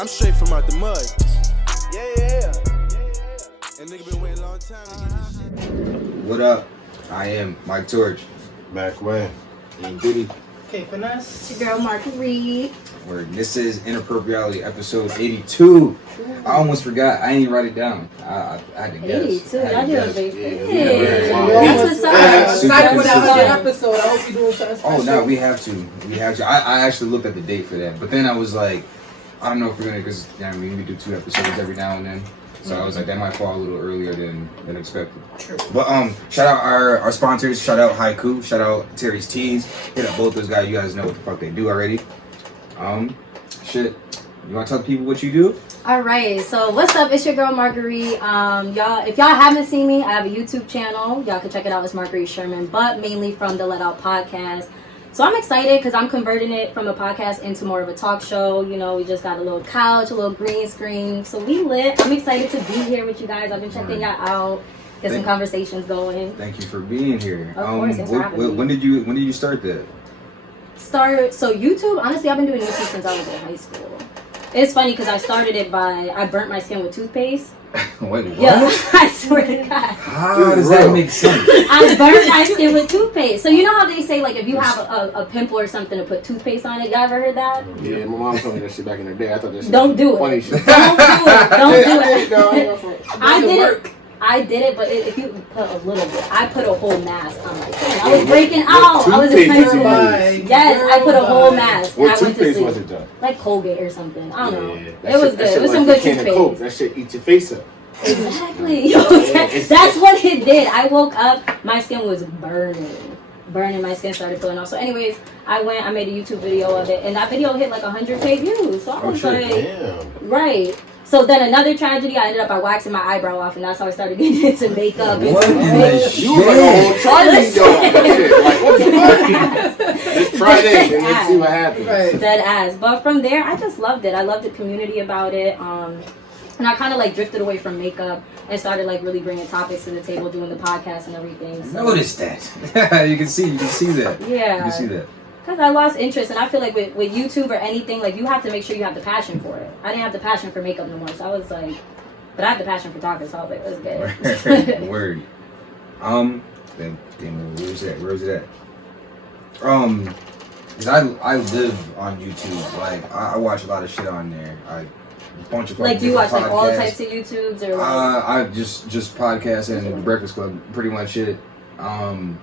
I'm straight from out the mud. Yeah. And nigga been waiting a long time to get this shit. What up? I am Mike Torch. Back when? And Diddy. Okay, Finesse. It's your girl Marguerite. Where this is Inappropreality episode 82. I almost forgot. I didn't write it down. I had to guess. 82. Y'all doing a big thing. Yeah. That's what's up. Excited for that 100th episode. I hope you're doing something special. Oh no, we have to. I actually looked at the date for that, but then I was like, I don't know if we're gonna, because we do 2 episodes every now and then. So I was like, that might fall a little earlier than expected. True. But shout out our sponsors. Shout out Haiku. Shout out Terry's Tees. Hit up both those guys. You guys know what the fuck they do already. Shit. You want to tell people what you do? All right. So what's up? It's your girl Marguerite. Y'all, if y'all haven't seen me, I have a YouTube channel. Y'all can check it out. It's Marguerite Sherman, but mainly from the Let Out podcast. So I'm excited because I'm converting it from a podcast into more of a talk show. You know, we just got a little couch, a little green screen. So we lit. I'm excited to be here with you guys. I've been checking y'all out, get some conversations going. Thank you for being here. Of course, thanks for having me. When did you start that? So YouTube, honestly, I've been doing YouTube since I was in high school. It's funny because I started it I burnt my skin with toothpaste. Wait, what? Yeah, I swear to God. How does that make sense? I burnt my skin with toothpaste. So you know how they say, like, if you have a pimple or something to put toothpaste on it? Y'all ever heard that? Yeah, my mom told me that shit back in the day. I thought that shit Don't do it. funny shit. Don't do it. I did work. it. I did it, but if you put a little bit, I put a whole mask on my skin. I was breaking out. I was in high school. Yes, I put a whole mask. What I went to toothpaste sleep. was it though? Like Colgate or something. I don't know. That It was shit- good. that It was shit some like good a can of Coke. toothpaste. That shit eat your face up. Exactly. That's what it did. I woke up, my skin was burning. My skin started peeling off. So anyways, I made a YouTube video of it, and that video hit like 100K views. So I was like, Damn. right. So then another tragedy, I ended up by waxing my eyebrow off, and that's how I started getting into makeup. What in the You were like a whole Chinese dog. Like, what the fuck? Just try this and let's see what happens. Right. Dead ass. But from there, I just loved it. I loved the community about it. And I kind of like drifted away from makeup and started like really bringing topics to the table, doing the podcast and everything. So, Notice that. You can see that. yeah. You can see that. Because I lost interest, and I feel like with YouTube or anything, like you have to make sure you have the passion for it. I didn't have the passion for makeup no more, so I was like, but I have the passion for talking, so I was like, let's get it. Word. Damn, where's it at? Cause I live on YouTube. Like I watch a lot of shit on there. A bunch of Like, do you watch podcasts. like all types of YouTubes or? Like, I just podcasts and Breakfast Club, pretty much it. And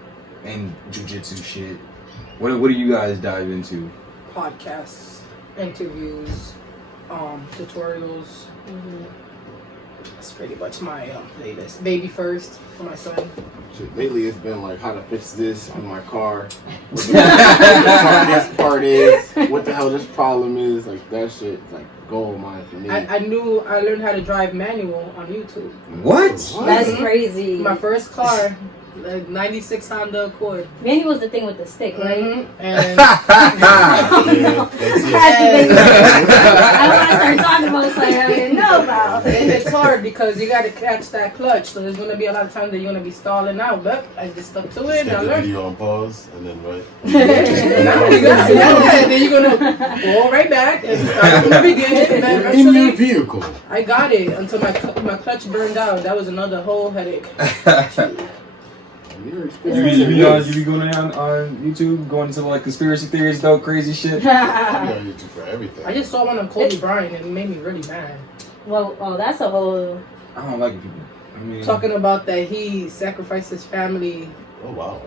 jujitsu shit. What do you guys dive into? Podcasts, interviews, tutorials. mm-hmm. That's pretty much my playlist. Baby first for my son. Shit, lately it's been like how to fix this on my car. What this part is. What the hell this problem is. Like that shit like gold mine for me. I learned how to drive manual on YouTube. What? That's crazy. My first car, the 96 Honda Accord. Manual was the thing with the stick, right? Mm-hmm. And I want to start talking about something I didn't know about. and it's hard because you got to catch that clutch. So there's going to be a lot of times that you're going to be stalling out. But I just stuck to it and I Set the learned. video on pause and then right. Then you're going to go right back and start from the beginning. And then In your eventually, vehicle. I got it until my clutch burned out. That was another whole headache. You be going on YouTube, going into like conspiracy theories, though, crazy shit. You on YouTube for everything. I just saw one on Kobe Bryant and it made me really mad. Well, that's a whole. I don't like people. I mean, Talking about that he sacrificed his family. Oh wow.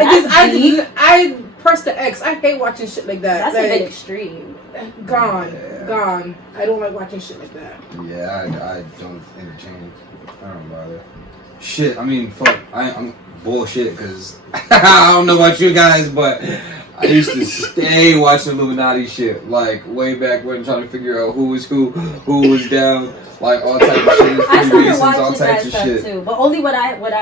I pressed the X. I hate watching shit like that. That's a bit Like, extreme. gone. I don't like watching shit like that. yeah, I don't entertain. I don't bother. Shit, I mean, fuck. I'm bullshit because I don't know about you guys, but I used to stay watching Illuminati shit, like way back when, trying to figure out who was who was down, like all types of shit, I started Freemasons, all watching that types of stuff shit. too, but only when I was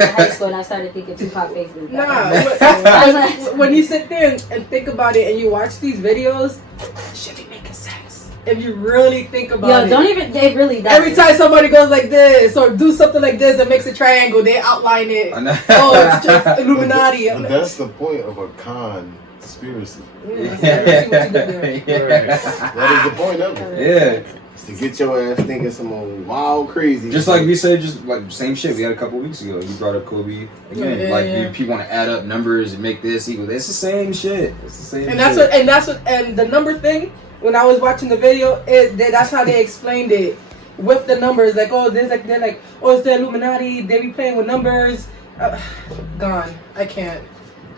in high school and I started thinking Tupac faces. Nah, when you sit there and think about it and you watch these videos, it should be making sense. If you really think about it. don't even, they really does. Every time somebody goes like this or do something like this that makes a triangle, they outline it. I know. Oh, it's just Illuminati. But that's the point of a con Conspiracy. Yeah, that's what you did there. That is the point of it. Yeah. It's to get your ass thinking some old wild crazy. Just like we said, just like same shit we had a couple weeks ago. You brought up Kobe again. Yeah, like yeah. people want to add up numbers and make this equal. It's the same shit. It's the same. And that's what and the number thing. When I was watching the video, that's how they explained it with the numbers. Like, oh, they're like, oh, it's the Illuminati. They be playing with numbers. Gone. I can't.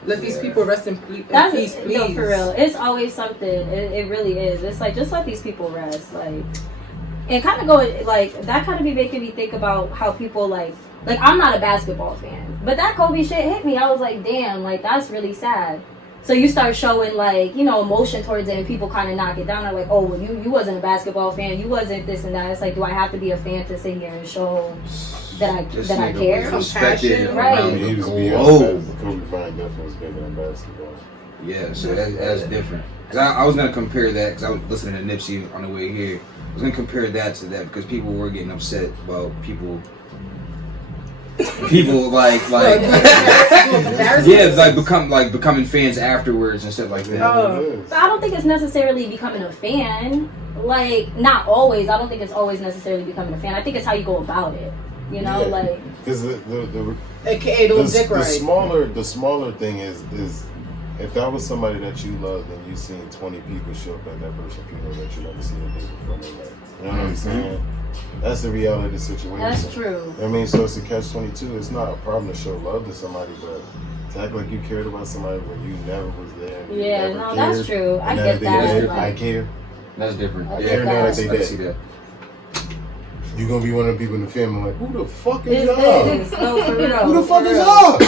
Let these people rest in peace, please. No, for real. It's always something. It really is. It's like, just let these people rest. Like, and kind of go, like, that kind of be making me think about how people, like, I'm not a basketball fan. But that Kobe shit hit me. I was like, damn, like, that's really sad. So you start showing, like, you know, emotion towards it, and people kind of knock it down. They're like, oh, well, you wasn't a basketball fan. You wasn't this and that. It's like, do I have to be a fan to sit here and show that I care? Respected Right. around He the was globe. beyond Kobe Bryant definitely was bigger than basketball. Yeah, so that's different. Cause I was gonna compare that because I was listening to Nipsey on the way here. I was gonna compare that to that because people were getting upset about people like yeah, like becoming fans afterwards and stuff like that. Oh. But I don't think it's necessarily becoming a fan. Like, not always. I don't think it's always necessarily becoming a fan. I think it's how you go about it. You know, Yeah. like, Because the AKA don't dick right. the smaller thing is if that was somebody that you loved and you seen 20 people show up at that person funeral that you never seen a day before in their life. You know what I'm saying? That's the reality of the situation. that's true. I mean, so it's a catch-22. It's not a problem to show love to somebody, but to act like you cared about somebody when you never was there. And you Yeah, never no, cared, that's true. I and get now they that. dead, Like, I care. That's different. I Yeah, get now that. that they I can dead. see that. You gonna be one of the people in the family like, who the fuck is It's y'all? no, for real. Who the fuck for is real. y'all?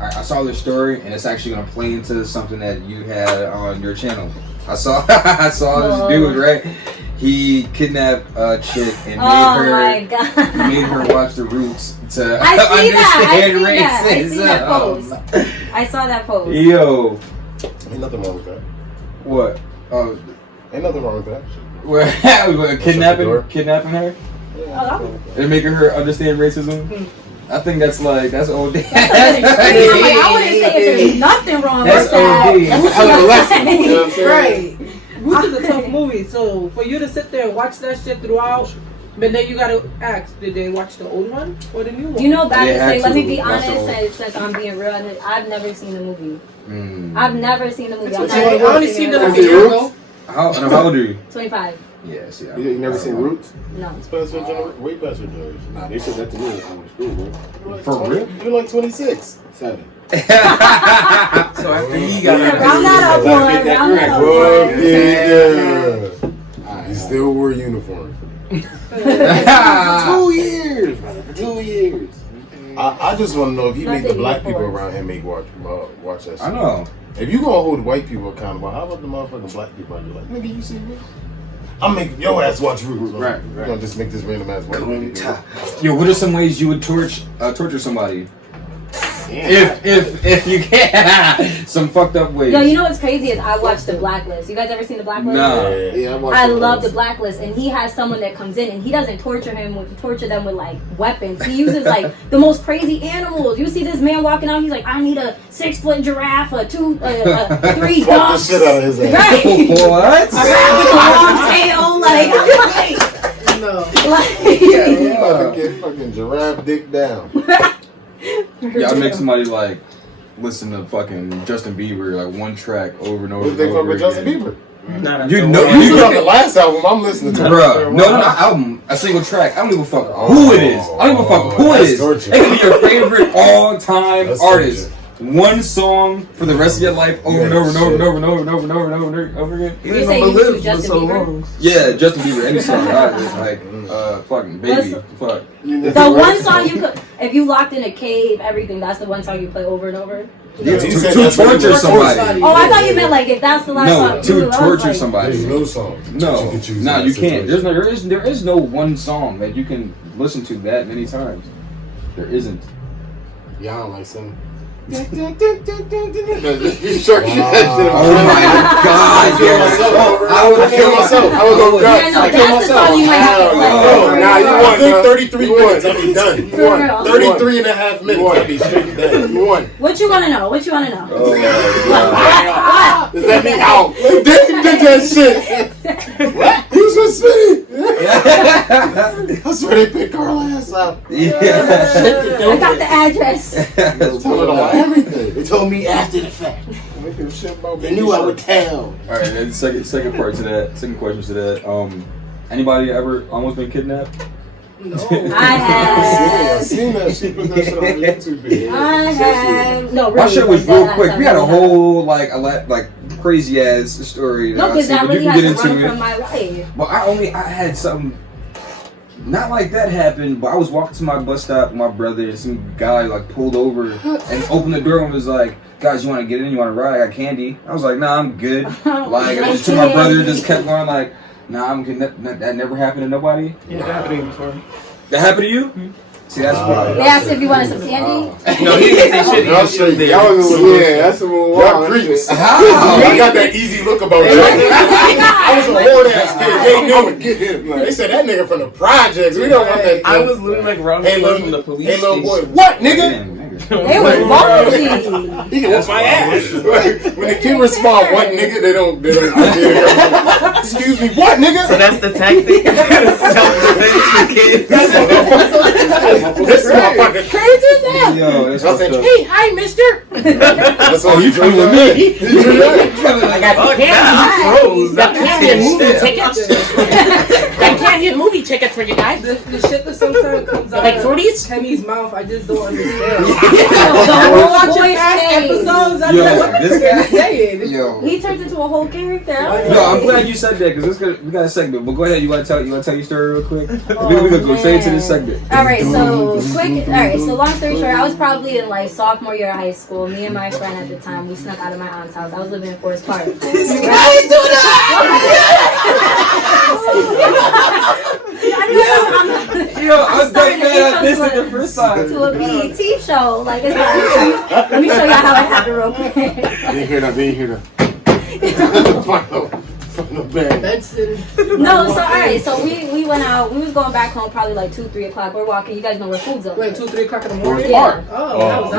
I saw this story and it's actually gonna play into something that you had on your channel. I saw this dude, right? He kidnapped a chick and Oh made my god. made her watch The Roots to I see that. understand I see that racism. post. I saw that post. Yo, Ain't nothing wrong with that. what? Oh, Ain't nothing wrong with that. where door. kidnapping her Oh, and making her understand racism. I think that's old. that's I'm like, I wouldn't say if there's nothing wrong That's with that. OD. That's a hell of a lesson. You know what I'm saying? Right. Roots is a tough movie, so for you to sit there and watch that shit throughout, but then you gotta ask, did they watch the old one or the new one? You know, back They to had say, let to. me be That's honest, since I'm being real, I've never seen the movie. Mm. I've never seen the movie. I'm I not even only gonna seen say the it. video. How old are you? 25. Yeah, see. You never seen Roots? No. It's past your generation. Way past your generation. Nah, they said that to me when I was in school, bro. You're like For 20 real? You're like 26. 7. So after he got Round that up, boy. Let's get that Round that correct. up, Fuck boy. yeah. Alright. You still wore uniform. For 2 years, brother. For 2 years. I just want to know if he made the Nothing black before. people around him watch that shit. I know. If you gonna hold white people accountable, how about the motherfucking black people? I'd be like, nigga, you see Roots? I'm making your ass watch Roots. Right, You're gonna just make this random ass white lady do it. Yo, what are some ways you would torture somebody? Damn. If you can, some fucked up ways. Yo, you know what's crazy is I watched The Blacklist. You guys ever seen The Blacklist? No. Yeah, watched I it love once. The Blacklist, and he has someone that comes in, and he doesn't torture them with like weapons. He uses like the most crazy animals. You see this man walking out, he's like, I need a 6-foot giraffe, a 3 Fuck the ducks. shit out of his ass. Right. What? A rabbit with a long tail, like, I'm No. like, You about to get fucking giraffe dick down. Y'all make somebody like listen to fucking Justin Bieber like one track over and over What and they fuck over with Justin again. Bieber? You know, You you got the can, last album I'm listening to. bruh. No, not album. A single track. I don't give a fuck who it is. I don't give a fuck who it That's is. torture. It can be your favorite all-time That's artist. torture. One song for the rest of your life over and over and over and over and over and over and over and over and over again. you say you choose Justin Bieber? Yeah, Justin Bieber. Any song. Like fucking baby. Fuck. The one song you could, if you locked in a cave, everything, that's the one song you play over and over? Yeah, He to said that's what torture he somebody. Oh, I thought you meant like if that's the last No, song. to I was torture like, somebody. There's no song. No, that you can choose no, in you that can't. situation. There is no one song that you can listen to that many times. There isn't. Yeah, I don't like some. Shark shit that shit. Oh my god, yo. I would kill myself. I would go Yeah, nuts. no, I kill that's the song you might have to myself. play. Nah, you won. Good bro. 33 You won. minutes, I'll be done. You For won. real. 33 and a half minutes, I'll be straight dead. You won. What you want to know? What you want to know? Oh my god. Does that mean out? They did that shit. What? Who's just saying? I swear they picked our ass up. Yeah. I got the address. Tell it all everything. They told me after the fact. They knew I would tell. Alright, and second part to that, second question to that. Anybody ever almost been kidnapped? No. I have. I seen that. She put that shit on her YouTube video. I have. No, really. My shit was like, real that quick. last We had a time whole like crazy ass story. No, because I'll I see, but really you had can to get run into from it. my life. But I had something not like that happened, but I was walking to my bus stop with my brother and some guy like pulled over and opened the door and was like, guys, you want to get in? You want to ride? I got candy. I was like, nah, I'm good. Like, I just took my brother, just kept going like, nah, I'm good. That never happened to nobody. Yeah, that happened to me before. That happened to you? See, that's why. They asked if you wanted some candy. No, he didn't say shit. He Y'all just straight. there. Y'all was that's some more Y'all wild creeps. shit. How? I got that easy look about you. I was a whore ass kid. They knew it. Get him. They said that nigga from the projects. We don't want that. I was literally like round Hey, from little, the police hey, little boy. station. What, nigga? Damn, nigga. They were ballsy. He can whoop my ass. When the kid respond, what, nigga? They don't. Excuse me, what, nigga? So that's the tactic. Self-defense for kids. This motherfucker crazy as hell. Yo, that's I said, fucked up. hey, hi, mister. That's all you coming with me? I got froze. That can't get movie tickets. That can't get movie tickets for you guys. The shit that sometimes comes out Like of fruities? Kemi's mouth, I just don't understand. The We're whole watching voice past change. episodes. I'm Yo, like, what the this fuck are you saying? Yo. He turned into a whole character. Yo, I'm glad you said that because we got a segment. But go ahead, you want to tell your story real quick? We're gonna go straight into the segment. All right, so long story short, I was probably in like sophomore year of high school. Me and my friend at the time, we snuck out of my aunt's house. I was living in Forest Park. Yo, I was starting glad to I missed become it the first time. to a BET show. Like, it's not, let me show y'all how it happened real quick. They hear that. Fuck no bag. No, so alright, so we went out. We was going back home probably like 2-3 o'clock. We're walking. You guys know where food zone Like is. 2-3 o'clock in the morning? Yeah. Oh, that was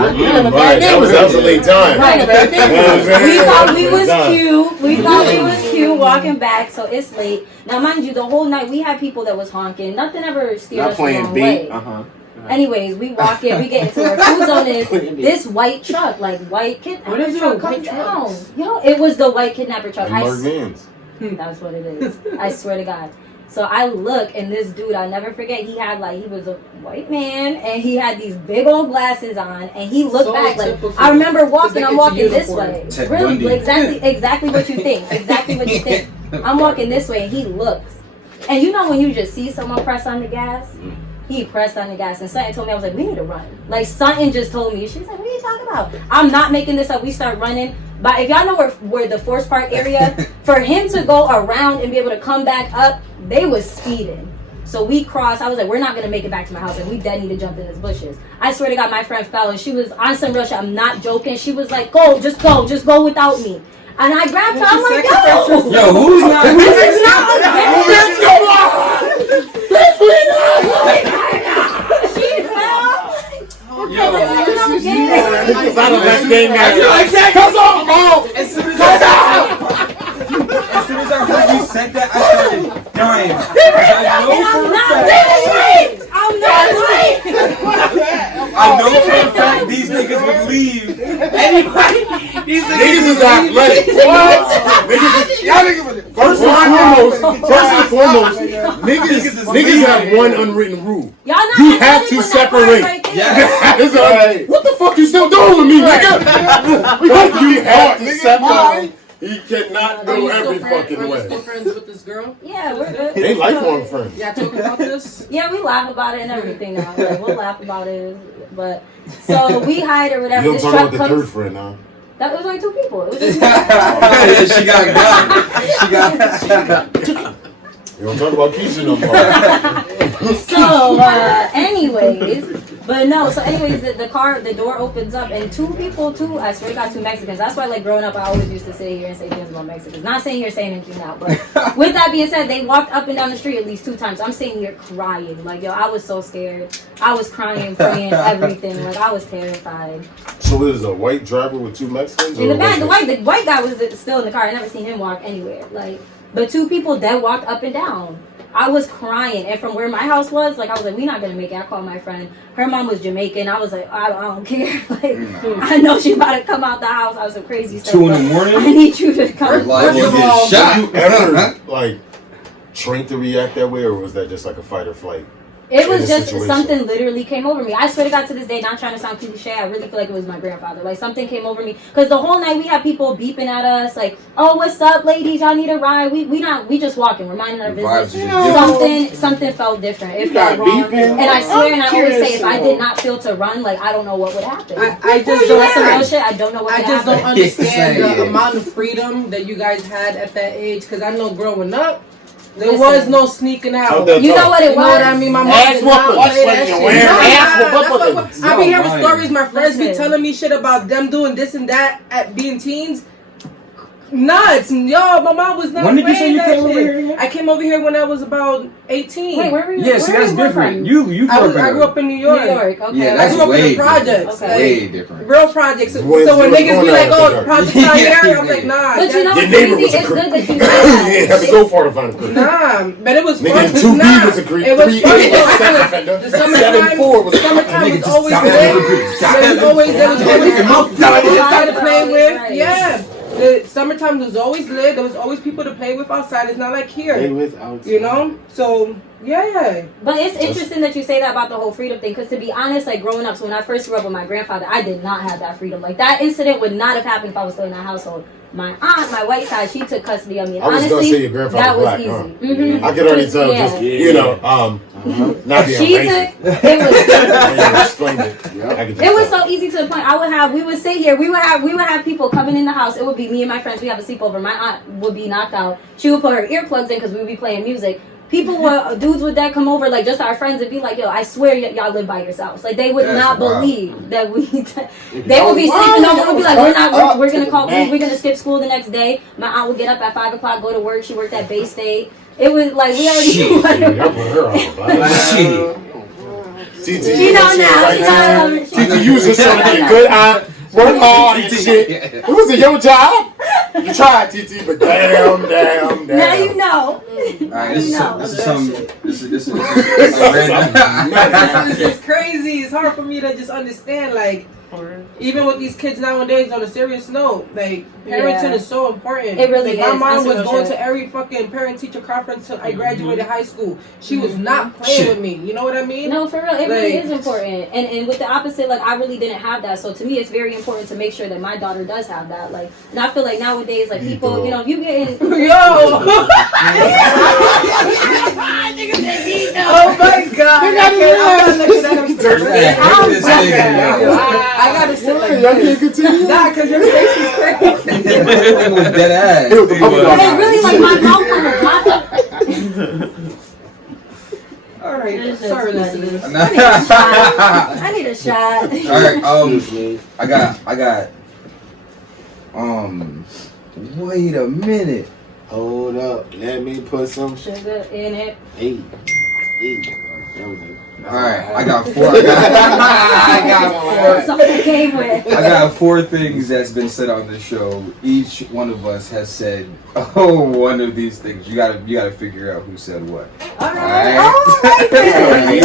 Right, out. that was a late time. Right. We thought we was Done. cute. We thought we was cute walking back, so it's late. Now, mind you, the whole night we had people that was honking. Nothing ever steered Not us the wrong playing beat. way. Anyways, we walk in, we get into where food zone is. This white truck, like white kidnapper What is it, truck, white come down. trucks? Yo, it was the white kidnapper truck. And Mark Vans. That's what it is. I swear to God. So I look, and this dude, I'll never forget, he was a white man, and he had these big old glasses on, and he looked So back like, typical. I remember walking, It's I'm like it's a walking this uniform. way. Ted Really, Bundy. exactly what you think. Exactly what you think. I'm walking this way, and he looks. And you know when you just see someone press on the gas? He pressed on the gas, and Sutton told me, I was like, we need to run. Like, Sutton just told me. She's like, what are you talking about? I'm not making this up. We start running. But if y'all know where the Forest Park area, for him to go around and be able to come back up, they was speeding. So we crossed. I was like, we're not going to make it back to my house. Like, we dead need to jump in his bushes. I swear to God, my friend fell, and she was on some real shit. I'm not joking. She was like, go without me. And I grabbed her. I'm like, yo. Yo, who's not? It's not She fell. Yo, Because I don't like game guys. as soon as I heard you said that, I started dying. I know for a fact these niggas would leave. Anybody? These Niggas is athletic. First and foremost, niggas have one unwritten rule. Y'all not You athletic have to with that separate. part right there. Yes. What the fuck you still doing with me, nigga? You have to separate. He cannot Are go you every still fucking friends? Are you way. still friends with this girl? Yeah, we're good. They lifelong friends. Yeah, talking about this? Yeah, we laugh about it and everything now. Like, we'll laugh about it. But, so we hide or whatever. You don't This talk truck about the comes. third friend, huh? That was only 2 people. It was just She got got. You don't talk about Keisha no more. So, anyways, But no, so anyways, the door opens up and two people, I swear to God, two Mexicans. That's why, like, growing up, I always used to sit here and say things about Mexicans. Not saying here saying anything now, but with that being said, they walked up and down the street at least 2 times. I'm sitting here crying. Like, yo, I was so scared. I was crying, praying, everything. Like, I was terrified. So it was a white driver with 2 Mexicans? In the or back, was the white guy was still in the car. I never seen him walk anywhere. Like, but 2 people that walked up and down. I was crying, and from where my house was, like, I was like, we're not gonna make it. I called my friend. Her mom was Jamaican. I was like, I don't care. Like, I know she's about to come out the house. I was so crazy. 2 in the morning. I need you to come. Like, First you of get all, shot. did you ever, like, trained to react that way, or was that just like a fight or flight? It was in a just situation? something literally came over me. I swear to God, to this day, not trying to sound cliche, I really feel like it was my grandfather. Like, something came over me. Because the whole night we had people beeping at us, like, oh, what's up, ladies? Y'all need a ride? We just walking. We're minding our business. Something felt different. It felt wrong. beeping? And I swear, and I always say, if I Curious. did not feel to run, like, I don't know what would happen. I just That's some real don't. shit. I don't know what I would just happen. don't understand Yeah. the amount of freedom that you guys had at that age. Because I know growing up, there Listen. was no sneaking out. How'd that You know talk? what it You know was? what I mean? My mom Ass did not whooping. play that That's shit. what you're wearing. Nah, Ass that's whooping. what- I be hearing Lying. stories. My friends be Listen. telling me shit about them doing this and that at being teens. Nuts, yo! My mom was not. When did you say playing you that came over shit. here again? I came over here when I was about 18. Wait, where were you? Yeah, see, where that's were you different. from? You grew I up grew up in New York. New York. Okay. Yeah, I that's grew up in way the projects. different. Way different. Real projects. So When when you niggas was be going like, out "Oh, there. projects out here," I'm like, "Nah." But you know Your what's neighbor crazy? was a It's creep. good that you You said have to that. go for the fun. Nah, but it was Nigga, fun. in 2B Nah, was a creep. it was 3A fun. was a though. sex offender. The summertime, 7-4 was a summertime nigga was just always stop lit. it. There was always outside to play with. Right. Yeah, the summertime was always lit. There was always people to play with outside. It's not like Play here, with outside. you know. So yeah, But it's interesting that you say that about the whole freedom thing, because to be honest, like growing up, so when I first grew up with my grandfather, I did not have that freedom. Like that incident would not have happened if I was still in that household. My aunt, my white side, she took custody of me. I was Honestly, gonna say your grandfather that was black, easy. huh? Mhm. I could already tell, Yeah. just, you know, not being She racist. took it was. And you explained it. I could just It was tell. so easy to the point. We would sit here. We would have people coming in the house. It would be me and my friends. We have a sleepover. My aunt would be knocked out. She would put her earplugs in because we would be playing music. Dudes would that come over, like just our friends, and be like, "Yo, I swear y'all live by yourselves." Like they would That's not wild. believe that we. They would be sleeping over. We'd be like, we're gonna call. We're gonna skip school the next day. My aunt would get up at 5 o'clock, go to work. She worked at Bay State. It was like we already knew what it Y'all put her on blast. Shit. TT, She know now. right She there. know. TT, you was just trying to get good eye, work hard and shit. It was a your job. You tried, TT, but damn. Now you know. Alright, this is it's crazy. It's hard for me to just understand, like. Even with these kids nowadays, on a serious note, like parenting Yeah. is so important. It really like, is. My mom That's was real going shit. to every fucking parent-teacher conference till I graduated high school. She was not playing with me. You know what I mean? No, for real, it really Like- is important. And with the opposite, like I really didn't have that. So to me, it's very important to make sure that my daughter does have that. Like, and I feel like nowadays, like people, you know, you getting. Yo! Oh my god! I gotta sit like Y'all can't continue. nah, cause your face is crazy. Dead ass. It was the puppy dog. It's really like my mouth kind of popped up. All right, It's just sorry, funny. listeners. I need a shot. Alright, I got wait a minute. Hold up. Let me put some Sugar in it. Hey. That was it. Alright, I got four. I got Something came with. I got 4 things that's been said on the show. Each one of us has said, one of these things. You gotta figure out who said what. Alright. Alright.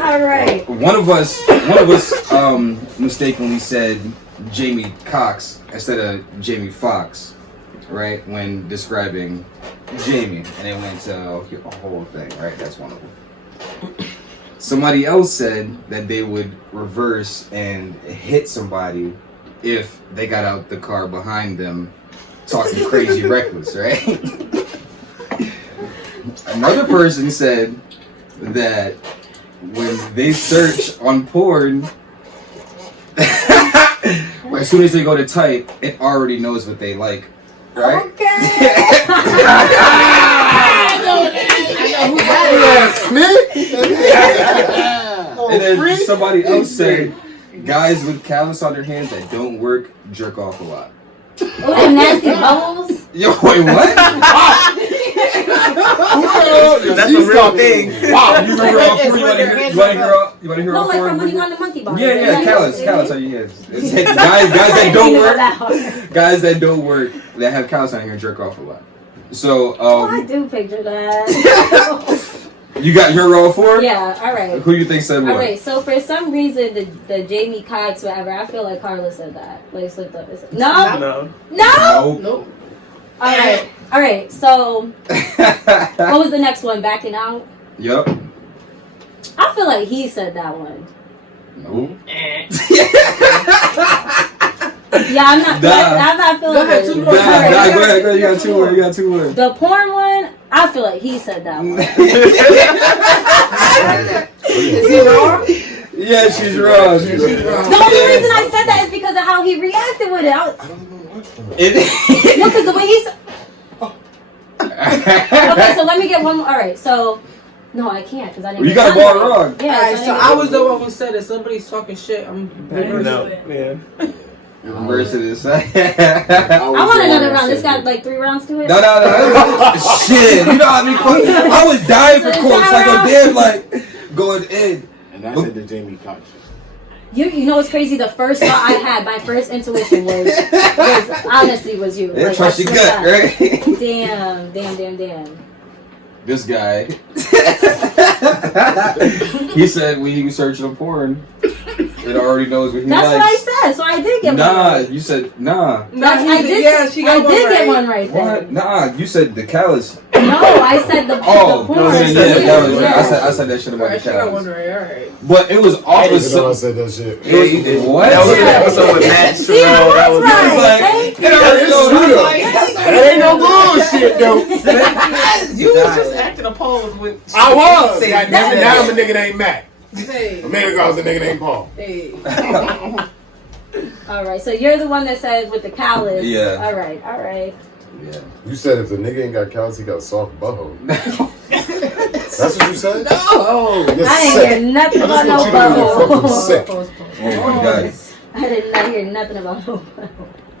Alright. One of us mistakenly said Jamie Cox instead of Jamie Foxx, right? When describing Jamie, and it went to a whole thing, right? That's one of them. Somebody else said that they would reverse and hit somebody if they got out the car behind them talking crazy reckless, right? Another person said that when they search on porn, as soon as they go to type, it already knows what they like, right? Okay. And then free? somebody else said, guys with callus on their hands that don't work jerk off a lot. Oh, them nasty bubbles. Yo, wait, what? That's a real thing. Wow. You remember all four? You want to hear No, all like four? from when you on the monkey bar. Yeah, callus on your hands. It said guys that don't work, guys that don't work, that have callus on your hand jerk off a lot. So, I do picture that. you got your all four? Yeah, all right. Who do you think said what? All right, so for some reason, the Jamie Cox, whatever, I feel like Carla said that. Like, slipped up. No? No. No. Nope. All right, so what was the next one? Backing out? Yup. I feel like he said that one. Nope. Yeah, I'm not feeling Go ahead, it. two more. Go ahead. You got two more. The porn one, I feel like he said that one. Is he wrong? Yeah, she's wrong. The only reason I said that is because of how he reacted with it. I don't even watch them. No, because the way he said... Okay, so let me get one more. All right, so... No, I can't because I didn't. You got the ball wrong. Yeah, Alright, so I was the one who said it. Somebody's talking shit. I'm No. Yeah. Reversing this. I want another round. This got like 3 rounds to it. No. Shit. You know what I mean? I was dying for quotes. Like a damn, going in. And I said the Jamie Cox. You know what's crazy? The first thought I had, my first intuition was honestly was you. Yeah, Like, trust I your swear gut, to right? Damn. This guy. He said when he was searching on porn, it already knows what he That's likes. what I said, so I did get one. Right. You said nah. No, I did. Yeah, she got I one did right. get one right there. What? Nah, you said the callus. No, I said the Oh, porn. yeah, Yeah. I said that shit about Alright, the she got one callus. right. All right. But it was I off didn't of even know I some. said that shit. It was what? That was an episode with Matt See, Sherrill. That was that's right. It was like, Thank it already It's knows. true, I was though. like, That ain't no bullshit, though. You was just acting a pole with. I was. Say Goddamn it, that. now I'm a nigga named Matt. Hey. A minute ago I was a nigga named Paul. Hey. All right, so you're the one that said with the callus. Yeah. All right. Yeah. You said if the nigga ain't got cows, he got soft butthole. That's what you said? Oh, You're I sick. ain't hear nothing I about just no want you to know you're fucking butthole. sick. oh my god. I did not hear nothing about no butthole.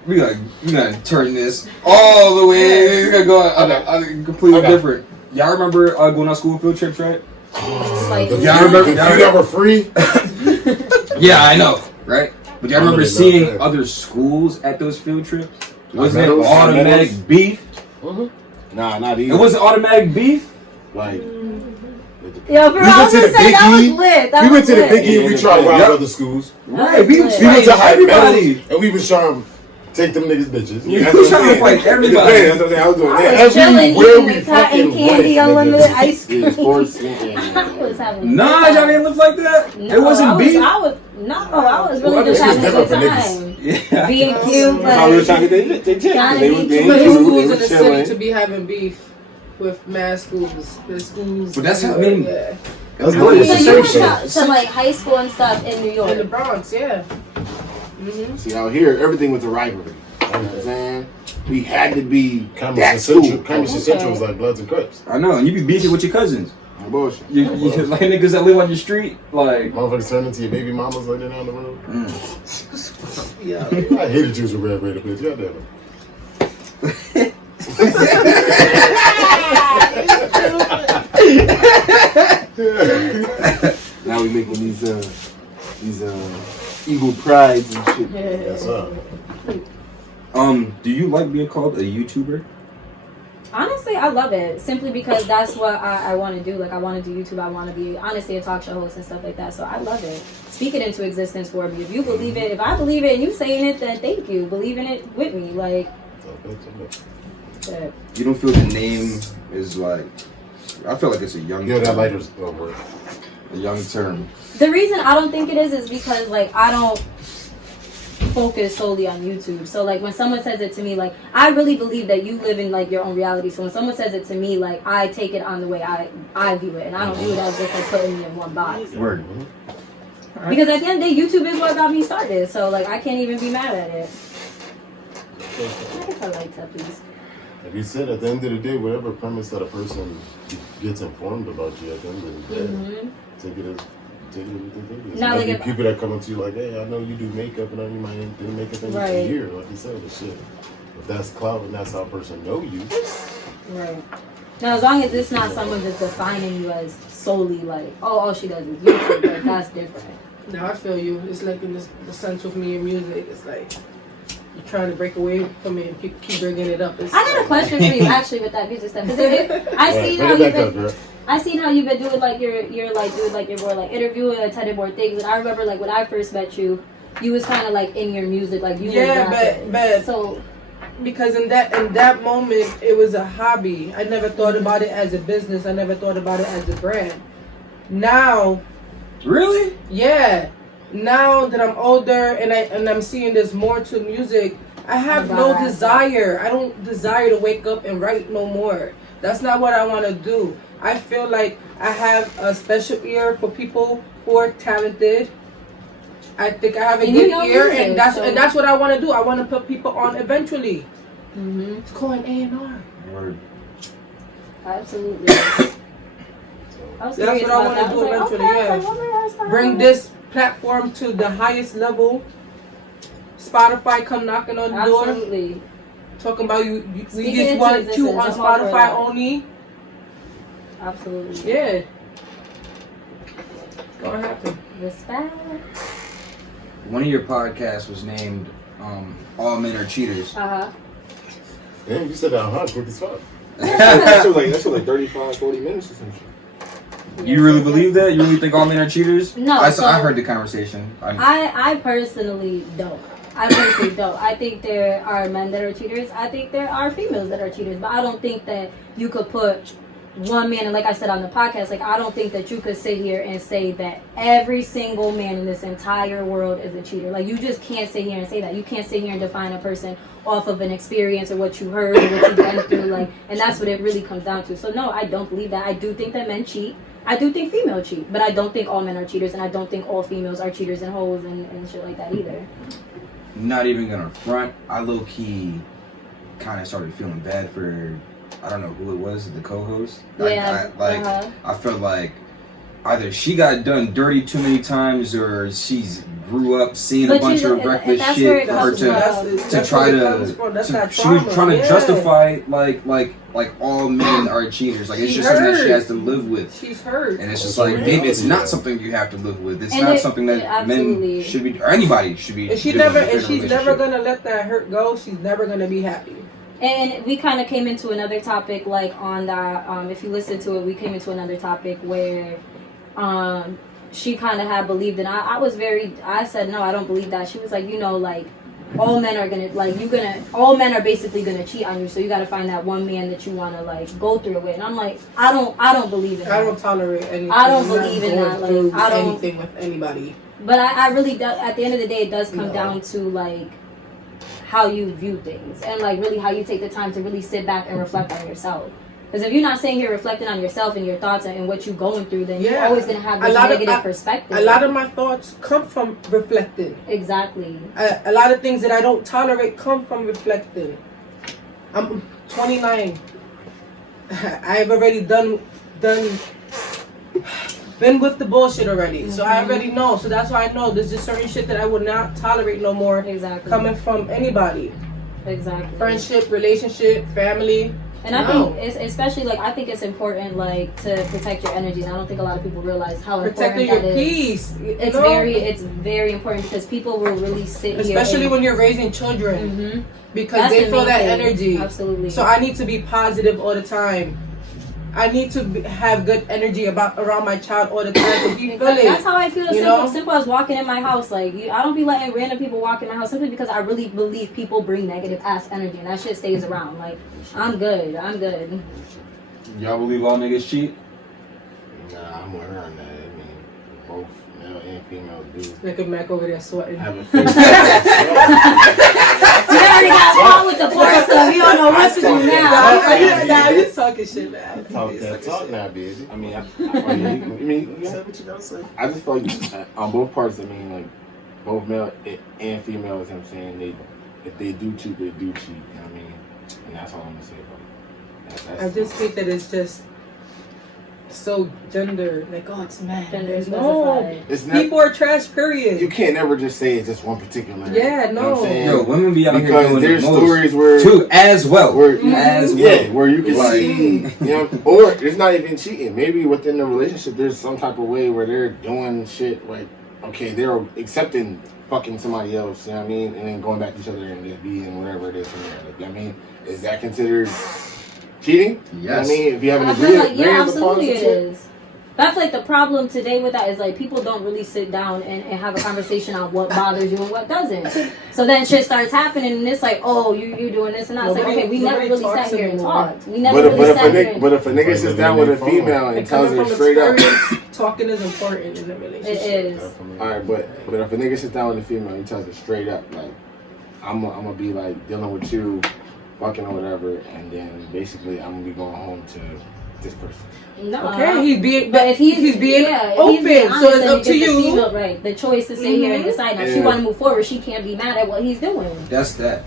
We gotta turn this all the way. We gotta go on completely Okay. different. Y'all remember going on school field trips, right? Like, Y'all remember? If you never free, Yeah, I know, right? But y'all remember really seeing not bad. other schools at those field trips? Wasn't it Meadows? automatic Meadows? beef? Nah, not even. It wasn't automatic beef? Like, Yo, for We I went was to gonna the say Big that was E. lit. That we was went to the lit. Big E and we tried to rob Yep. other schools. Right, we was We went to High everybody. Meadows and we was trying to take them niggas bitches. We was trying to fight everybody. That's what I'm saying. I was doing I that. was chilling, Everywhere eating we the cotton fucking candy, went, unlimited nigga. ice cream. yeah, sports. I was having a Nah, good y'all time. didn't live like that. No, It wasn't beef. I was really just It was having a different good for niggas. time. Yeah. Being cute, That's how we were like, trying to get they Johnny They B. was Too being Too many cute. schools They in the was city chilling. to be having beef with mad schools. There's schools. But that's how- I everywhere, mean- yeah. That's so what it you is. went to like high school and stuff in New In the York. Bronx, yeah. See, out here, everything was a rivalry. You know what I'm saying? We had to be Commerce that school. Central was like Bloods and Crips. I know, and you be beefing with your cousins. No bullshit. You like niggas that live on your street, like. Motherfuckers turn into your baby mamas later down the road. Yeah. I hated you as a red raider, bitch. Goddamn it. Now we making these eagle prides and shit. Yes, sir. Do you like being called a YouTuber? Honestly, I love it simply because that's what I want to do. Like, I want to do YouTube. I want to be, honestly, a talk show host and stuff like that. So I love it. Speak it into existence for me. If you believe it, if I believe it and you saying it, then thank you. Believe in it with me. Like, but You don't feel the name is like. I feel like it's a young. Yeah, that term. lighter's word. A young term. the reason I don't think it is because, like, I don't focus solely on YouTube. So, like, when someone says it to me, like, I really believe that you live in, like, your own reality. So when someone says it to me, like, I take it on the way I view it. And I don't view it as just, like, putting me in one box. Word. Because at the end of the day, YouTube is what got me started. So, like, I can't even be mad at it. I guess I like that, please. Like you said, at the end of the day, whatever premise that a person gets informed about you, at the end of the day, take it as Now, Like like, people that come up to you like, hey, I know you do makeup, and I know you might do makeup in Right. a year, like you said, but shit. If that's clout and that's how a person know you, right. Now, as long as it's not someone that's defining you as solely like, oh, all she does is YouTube, like, that's different. No, I feel you. It's like in the sense with me in music. It's like you're trying to break away from it and people keep bringing it up. It's I got a question for you actually with that music stuff. Because I right, seen bring how it you've back up, been. girl. I seen how you've been doing like you're like doing like you're more like interviewing and attending more things. And I remember like when I first met you, you was kind of like in your music, like you Yeah, was rapping. but So because in that moment it was a hobby. I never thought about it as a business. I never thought about it as a brand. Now, Really? yeah, now that I'm older and I'm seeing there's more to music, I have no desire. I don't desire to wake up and write no more. That's not what I want to do. I feel like I have a special ear for people who are talented. I think I have a And you good know ear, music, and that's so- and that's what I want to do. I want to put people on eventually. mm-hmm. It's called A&R. Word. Absolutely. I was That's curious what I about wanna that. do I was like, eventually, okay, yeah. I was like, oh my gosh, Bring this platform to the highest level. Spotify come knocking on the door, Absolutely. talking about you. We Speaking just into want you existence, on I'm all for Spotify that. only. Absolutely. Yeah, gonna happen. Respect. One of your podcasts was named "All Men Are Cheaters." Uh-huh. Damn, you said that quick as fuck. That shit was like 35, 40 minutes or some shit. You really believe that? You really think all men are cheaters? No, I so- I heard the conversation. I personally don't. I think there are men that are cheaters. I think there are females that are cheaters. But I don't think that you could put one man, and like I said on the podcast, like I don't think that you could sit here and say that every single man in this entire world is a cheater. Like you just can't sit here and say that. You can't sit here and define a person off of an experience or what you heard or what you've been through. Like, and that's what it really comes down to. So no, I don't believe that. I do think that men cheat. I do think females cheat, but I don't think all men are cheaters, and I don't think all females are cheaters and hoes and shit like that either. Not even gonna front. I low key kind of started feeling bad for, I don't know who it was, the co-host. Yeah. I felt like either she got done dirty too many times or she's grew up seeing But a bunch you- of reckless that's where shit it for her comes to from. to try to. She was trying to justify like all men are cheaters. Like it's She just something that she hurt. has to live with. She's hurt. And it's just like, maybe it's not something you have to live with. It's And not it- something that absolutely. men should be, or anybody should be. And she doing never, within and a she's never relationship. gonna let that hurt go. She's never gonna be happy. And we kind of came into another topic, like on that. If you listen to it, we came into another topic where she kind of had believed, and I said no, I don't believe that. She was like, like all men are gonna all men are basically gonna cheat on you, so you got to find that one man that you want to like go through it with. And I'm like, I don't believe in that. I don't tolerate anything. I don't I'm not believe in going that, like, through I don't- anything with anybody. But I really do, at the end of the day, it does come No. down to like how you view things and like really how you take the time to really sit back and reflect on yourself. Because if you're not sitting here reflecting on yourself and your thoughts and what you're going through, then you're Yeah. always gonna have this negative perspective. A lot of my thoughts come from reflecting. Exactly. A lot of things that I don't tolerate come from reflecting. I'm 29. I've already been with the bullshit already. So I already know. So that's why I know there's just certain shit that I would not tolerate no more Exactly. coming from anybody. Exactly. Friendship, relationship, family. And I No. think it's especially like I think it's important like to protect your energy, and I don't think a lot of people realize how Protecting important your that is. peace. you It's know? it's very important because people will really sit here. Especially when you're raising children. Mhm. Because That's they the feel main that thing. energy. Absolutely. So I need to be positive all the time. I need to have good energy around my child all the time. So he feel it. That's how I feel. You Simple, know? simple as walking in my house. Like I don't be letting random people walk in my house simply because I really believe people bring negative ass energy, and that shit stays around. Like I'm good. Y'all believe all niggas cheat? Nah, I'm with her on that. I mean, both male and female do Look at Mac over there sweating. have a face. You already got caught with the poor stuff. You don't know what to do now. Nah, you talking shit, man. Talk that talk now, baby. I mean, you Say what you gotta say. I just feel like on both parts. I mean, like both male and female. As I'm saying, if they do cheat, they do cheat. You know what I mean? And that's all I'm gonna say about it. I just think that it's just so gender, like, oh, it's men. Gender is No, specified. It's not. people are trash. Period. You can't never just say it's just one particular. Yeah, You know what I'm no. saying? Yo, women be out here Because doing there's the most stories where too, as well, where as well. yeah, where you can Like- see, you know, or it's not even cheating. Maybe within the relationship, there's some type of way where they're doing shit like, okay, they're accepting fucking somebody else, you know what I mean, and then going back to each other and just being whatever it is from there. Like, you know what I mean, is that considered cheating? You know what I Yes. mean, if you have an I feel agreement, like, yeah, absolutely it is. But I feel like the problem today with that is like people don't really sit down and have a conversation on what bothers you and what doesn't. So then shit starts happening and it's like, oh, you doing this and that. It's like, okay, we never really sat here and talked. We never really sat here. But if a nigga sits down with a female and tells her straight up, talking is important in a relationship. It is. all right, but if a nigga sits down with a female, he tells her straight up, like, I'm gonna be like dealing with you, fucking or whatever, and then basically I'm gonna be going home to this person. No. Okay, he's being, But if he's being open, he's being so honest, it's then up to gives the you. female, right, the choice to sit here and decide. Now, if she Yeah. want to move forward, she can't be mad at what he's doing. That's that.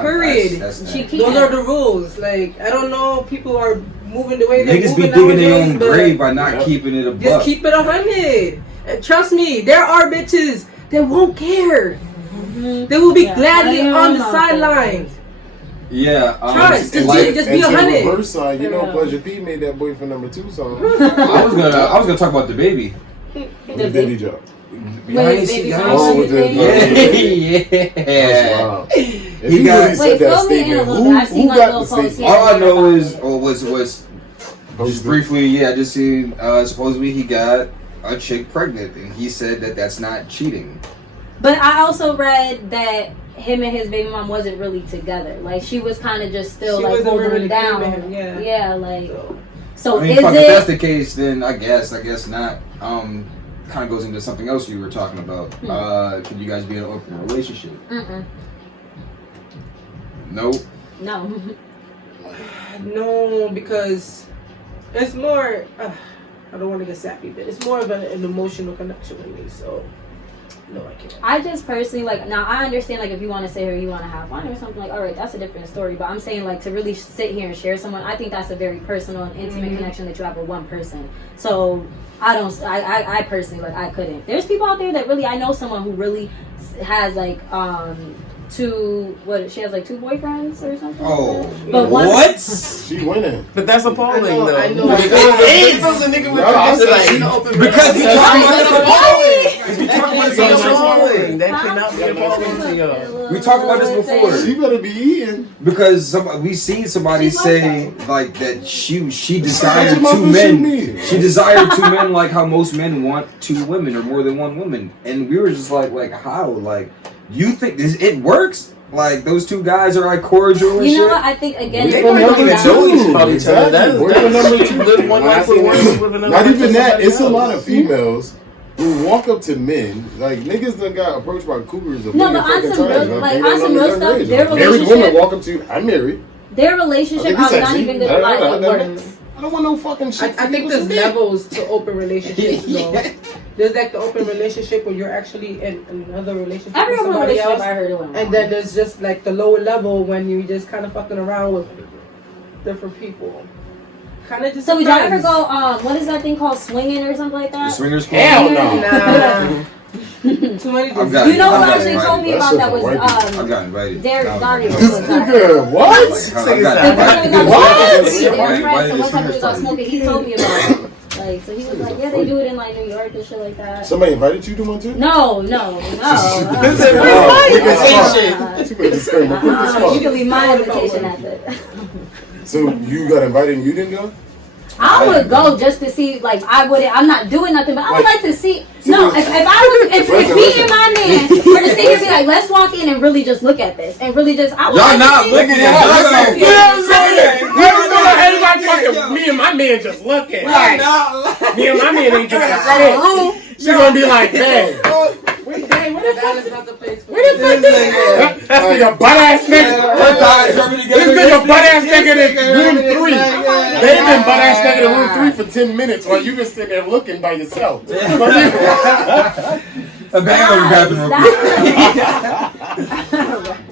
Period. That's that. She can't. Those are the rules. Like, I don't know, people are moving the way they're Niggas be moving digging their own nowadays, but grave by not keeping it a buck. just keep it 100. And trust me, there are bitches that won't care. They will be gladly Yeah. on the sidelines. Yeah, Trust, just like, be And to the 100. reverse side, you know, Yeah. Pleasure P made that boyfriend number 2 song. I was gonna talk about the baby. The baby job. Y'all ain't see- baby y'all mama ain't Oh, see- with the- yeah. Wow. If He you got- really said Wait, that fill me in a statement, little bit. I've seen who like got little the posts statement? All I know is, was just Post- briefly, yeah, I just seen supposedly he got a chick pregnant, and he said that that's not cheating. But I also read that him and his baby mom wasn't really together. Like she was kind of just still She like wasn't holding really him down. claiming him, Yeah, like So, so I mean, is fuck, if that's it? the case, then I guess not. Kind of goes into something else you were talking about. Could you guys be in an open relationship? Nope. No. no, because it's more. I don't want to get sappy, but it's more of an emotional connection with me. So, no, I can't. I just personally like now I understand like if you want to sit here you want to have fun or something like all right that's a different story, but I'm saying like to really sit here and share someone, I think that's a very personal and intimate connection that you have with one person. So I personally like I couldn't. There's people out there that really I know someone who really has like she has like 2 boyfriends or something. Oh, But one- what? She winning. But that's appalling, though. I know. Because a nigga with Because he talking about this before. We talked about That's this appalling. before. That cannot be appalling to y'all. We talked about this before. She better be eating. Because we seen somebody She's like say like that she desired Your mother 2 men. shoot me. She desired 2 men like how most men want 2 women or more than 1 woman. And we were just like how? Like, you think it works? Like those 2 guys are like cordial and You know shit? what? I think again They it might comes not even down- know each about each other. That's Boyfriend number 2. live one life with one, live another Not life even with that. somebody It's a lot else. of females who walk up to men like niggas done got approached by cougars a No, million but on fucking some times. real- Like, like, they on don't some know real young stuff, age. their Married relationship- women walk up to you. I'm married. Their relationship I think is it's not sexy. even good lie it works. I don't want no fucking shit. I think there's levels to open relationships, though. There's like the open relationship where you're actually in another relationship Every with other somebody relationship else. I heard it went And then there's just like the lower level when you just kind of fucking around with different people. Kind of just. So would y'all ever depends. go? What is that thing called? Swinging or something like The that? swingers club? Hell no. Nah. Too many. I've got You know I've who got actually invited. told me That about shit that for was white people. I got invited. Derek That was Dario. my- This nigga, what? Like, how I got What? invited. What? They were Right, friends, invited so to one time we was swingers out party. smoking, he told me about it. Like, so he was like, yeah, they do it in like New York and shit like that. Somebody invited you to one too? No. This is Oh, quick quick as as fuck. shit. She put a disclaimer, quick as You fuck. can be my invitation at the. So you got invited and you didn't go? I would go just to see, like, I'm not doing nothing, but I would like to see. No, if me and my man were to sit here and be like, let's walk in and really just look at this, and really just, I would Y'all like not to see. looking at it. You know what I'm saying? You don't know how fucking me and my man just look at. Like, me and my man ain't just like, she gonna be like, man. Wait, dang, where the fuck That is not the place for Where the fuck this nigga butt ass nigga? This nigga butt ass nigga in room 3. They been butt ass nigga in room 3 for 10 minutes while you just sitting there looking by yourself. A bag on the bathroom.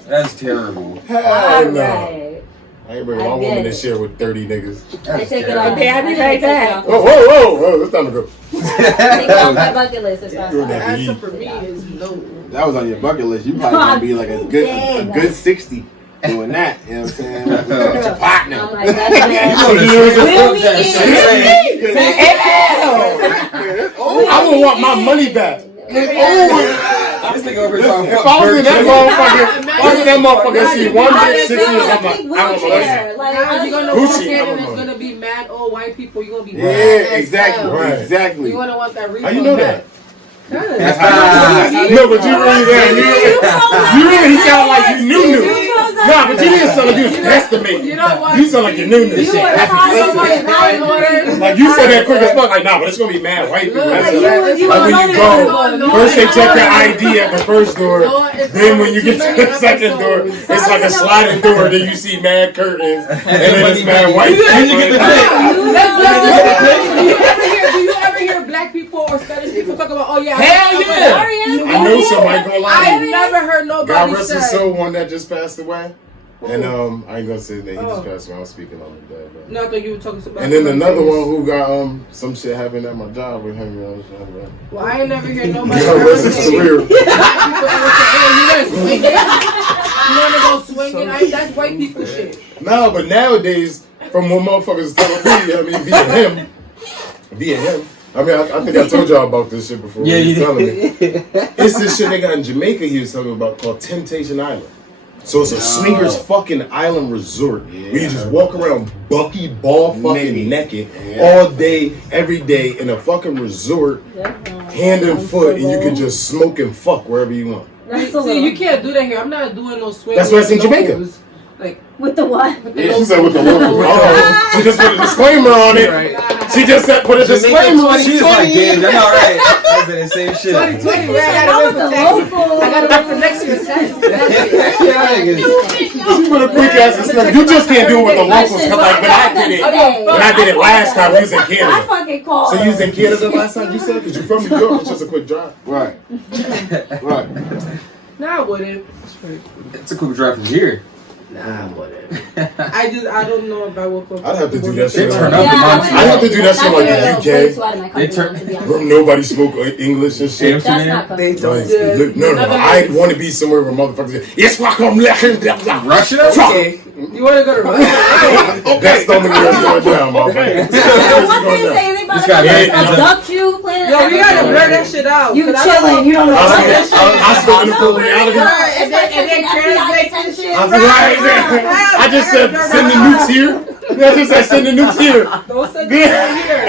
That's terrible. Hell no. Alright. I ain't bring my woman to share with 30 niggas. I take it off. Okay, I'll be right back. Whoa, it's time to go. Take it off my bucket list. It's fine. The answer for me is no. That was on your bucket list. You probably gonna be like a good 60 doing that. You know what I'm saying? With your partner. I'm like, that's I would want my money back. This nigga over here talking If I was in that motherfucker, see one bitch 60 years, I'm like, wheelchair. Like, Now you're gonna Who walk she? in and it's gonna be mad old white people. You're gonna be yeah, mad as exactly, hell. right, exactly. You wanna want that refund How you know back. that? No, but you really sound like you knew. Nah, but you didn't sound like you was estimating. You know what? You sound like you knew this shit. were That's high what as fuck. like you said that quick as fuck. Like, nah, but it's gonna be mad white people. That's you like when you go, first they check your ID at the first door. Then when you get to the second door, it's like a sliding door. Then you see mad curtains, and then it's mad white people. Do you ever hear black people or Spanish people talk about, oh yeah, Hell yeah! I know somebody gonna lie. I've never heard God nobody rest his say. soul, one that just passed away. And I ain't gonna say that he just passed away. I'm speaking on the dead. But. No, I thought you were talking about. And then another one who got some shit happened at my job with him. Well, I ain't never hear nobody God ever rest his say. career. Black people ever say, hey, you wanna swing it? You wanna go swing it? That's white people shit. No, but nowadays, from what motherfuckers telling me, I mean, via him. I mean, I think I told y'all about this shit before. Yeah, He you was telling me. did. It's this shit they got in Jamaica he was telling me about called Temptation Island. So it's a swingers fucking island resort where you just walk around bucky ball fucking naked all day, every day in a fucking resort, hand and foot, and you can just smoke and fuck wherever you want. See, you can't do that here. I'm not doing no swing. That's why it's in Jamaica. Like With the what? Yeah, she said with the local. Oh, she just put a disclaimer on it. She just said put a disclaimer on it. She's like, damn, that's all right. I said the same shit. 2020, man. Not with the local. I gotta wait for next year's tax. She put a quick ass disclaimer. You just can't do it with the locals. Cause like, but I did it. But I did it last time. We was in I Canada. fucking called. So you was in Canada last time? You said because you from New York. It's just a quick drive. Right. Right. No, I wouldn't. It's a quick drive from here. Nah, I wouldn't. I don't know if I would. I'd have to do that shit. They turn up I'd have to do that shit like the UK. They turn- Where nobody spoke English and shit. That's not coming. Like, no, I want to be somewhere where motherfuckers say, yes, welcome, Russia? Okay. You want to go to Russia? That's the only way it's going down, my man. One thing say they about to abduct you, playing. Yo, we gotta blur that shit out. You chilling, you don't know. I still Inappropreality. And then translate this shit. I just said send the nukes here. I just said send the nukes here. Don't send it right here.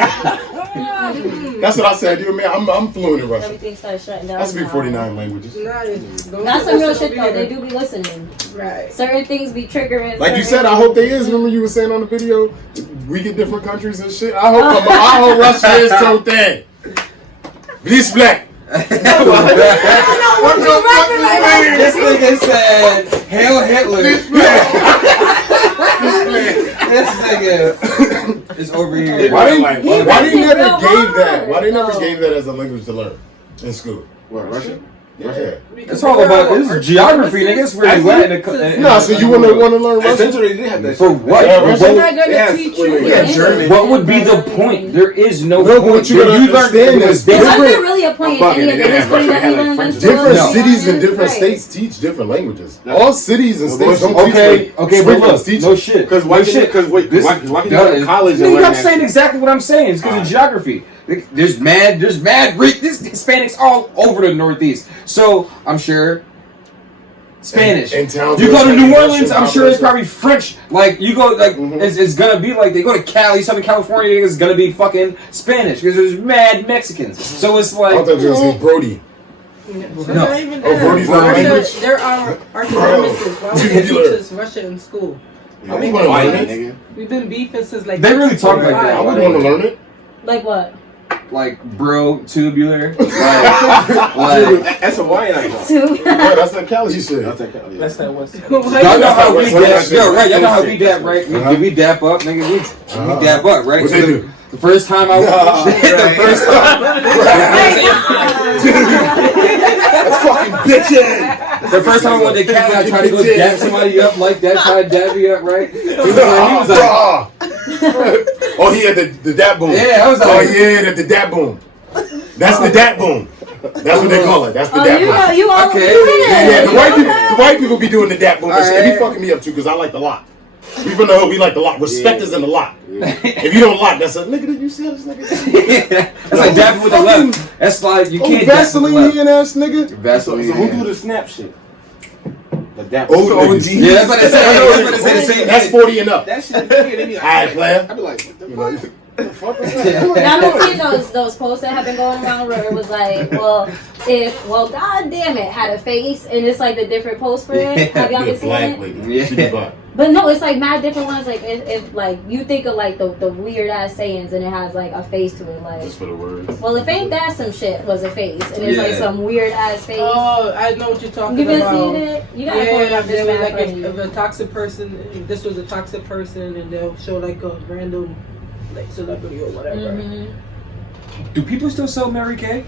That's what I said, dude, man. I'm fluent in Russian. Everything starts shutting down. I speak 49 languages. That's some real shit though. They do be listening. Right. Certain things be triggering. Like you said, I hope they is. Remember you were saying on the video, we get different countries and shit. I hope Russia is so thing. This black. This nigga said, Hail Hitler. This nigga is over here. Why they never gave that as a language to learn in school? What, Russian? Yeah. It's all about this is geography, nigga. It's where you at. No, so you want to learn Russian? Essentially, they didn't have that. For what? Yeah, They're not gonna teach you. German. What would be the point? There is no No, but point. what you gotta understand is Is different- there really a point in any of the history that we learned in school? Different No. cities and different Right. states teach different languages. All cities and states don't Okay, teach. okay, but look, no shit. Because why can't you go to college and Nigga, learn I'm that saying shit? exactly what I'm saying. It's because of geography. There's Hispanics all over the Northeast. So I'm sure Spanish. And towns You go to where New it's Orleans, I'm sure it's Russian. probably French. Like you go, like it's gonna be like they go to Cali, Southern California, it's gonna be fucking Spanish because there's mad Mexicans. So it's I like thought you were going to say Brody. No. Even Oh, Brody's not a language? There are nemesis. Why would they teach us Russian in school? I mean, why not? We've been beefing since like. They really talk like that. I would want to learn it. Like what? like bro tubular. like That's a Hawaiian accent. Yeah, that's that Cali shit. That's that Cali. That's that West. y'all know how we dap. West- Yo, right? Y'all know how we dap, right? We dap up, nigga. We dap up, right? What So they do? the first time I the first time. That's fucking bitchin'. The first time I went to Cali, I tried to go dab somebody up like that, tried to dab me up, right? He was like, oh, he had the dap boom. Yeah, I was like, oh yeah, the dap boom. That's the dap boom. That's what they call it. That's the dap boom. You all Okay. Yeah, the white people be doing the dap boom. It be fucking me up too because I like the lock. We from the hood, we like the lock. Respect is in the lock. If you don't lock, that's a nigga. Did you see how this nigga? That's like dabbing with the left. That's like you can't Vaseline dab with the eating ass nigga. Vaseline. So who do the snap shit? The dap. Old niggas. Yeah, that's what they say. That's what they say. The same. That's 40 and up. That shit. They be like, Alright, player. I be like, what the fuck? The fuck is Y'all that? been seeing those posts that have been going around where it was like, god damn it, had a face, and it's like the different posts for it. Have y'all been seeing Black it? lady. Yeah. She be black. But no, it's like mad different ones. Like if like you think of like the weird ass sayings, and it has like a face to it. Like, Just for the words. well, if ain't that some shit was a face, and it's like Yeah. some weird ass face. Oh, I know what you're talking You been about. seeing it? You gotta pull it Yeah, up. they It's were mad like funny. if a toxic person, if this was a toxic person, and they'll show like a random like celebrity or whatever. Mhm. Do people still sell Mary Kay?